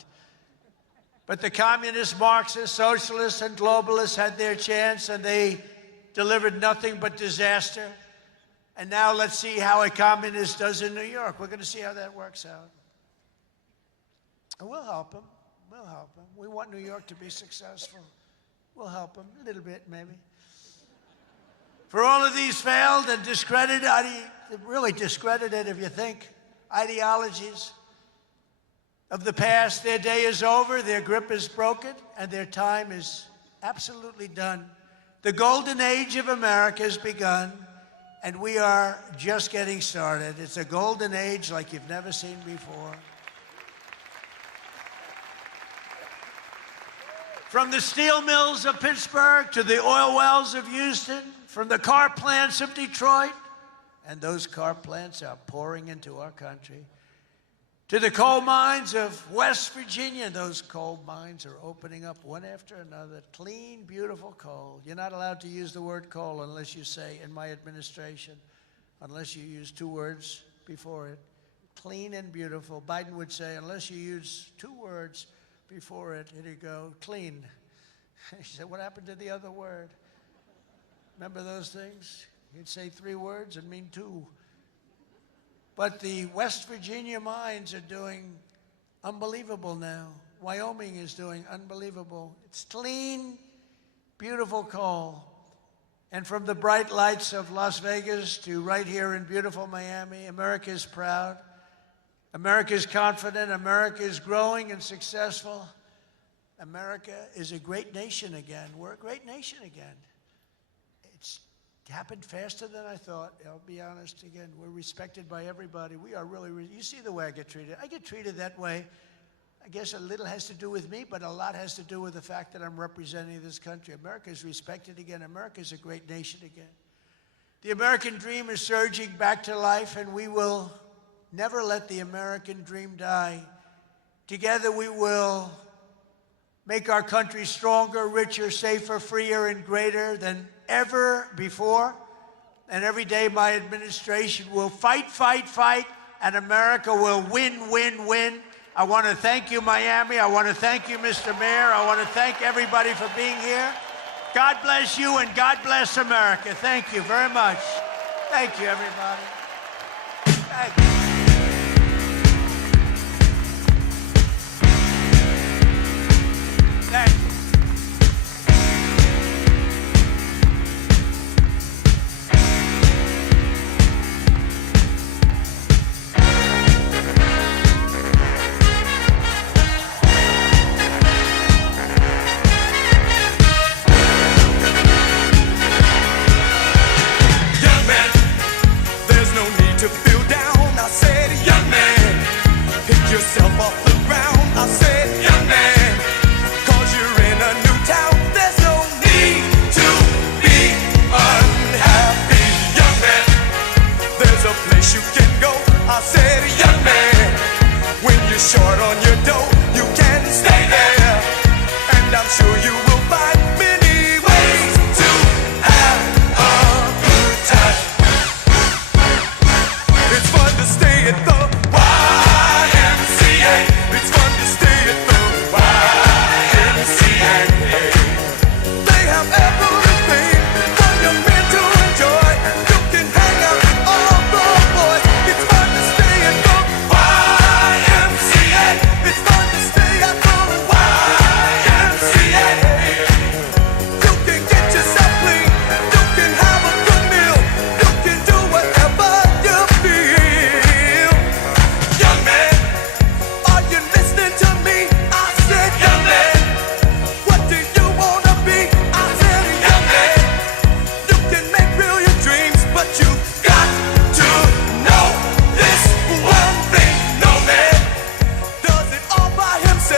But the communists, Marxists, socialists, and globalists had their chance, and they delivered nothing but disaster. And now let's see how a communist does in New York. We're going to see how that works out. And we'll help them. We'll help them. We want New York to be successful. We'll help them a little bit, maybe. For all of these failed and discredited, really discredited if you think, ideologies of the past, their day is over, their grip is broken, and their time is absolutely done. The golden age of America has begun, and we are just getting started. It's a golden age like you've never seen before. From the steel mills of Pittsburgh to the oil wells of Houston, from the car plants of Detroit, and those car plants are pouring into our country, to the coal mines of West Virginia. Those coal mines are opening up one after another. Clean, beautiful coal. You're not allowed to use the word coal unless you say, in my administration, unless you use 2 words before it. Clean and beautiful. Biden would say, unless you use 2 words before it, here you go, clean. He said, what happened to the other word? Remember those things? You'd say 3 words and mean 2. But the West Virginia mines are doing unbelievable now. Wyoming is doing unbelievable. It's clean, beautiful coal. And from the bright lights of Las Vegas to right here in beautiful Miami, America is proud. America is confident. America is growing and successful. America is a great nation again. We're a great nation again. It's happened faster than I thought. I'll be honest again. We're respected by everybody. We are really, you see the way I get treated. I get treated that way. I guess a little has to do with me, but a lot has to do with the fact that I'm representing this country. America is respected again. America is a great nation again. The American dream is surging back to life, and we will never let the American dream die. Together we will make our country stronger, richer, safer, freer, and greater than ever before. And every day my administration will fight, fight, fight, and America will win, win, win. I want to thank you, Miami. I want to thank you, Mr. Mayor. I want to thank everybody for being here. God bless you, and God bless America. Thank you very much. Thank you, everybody. Thank you.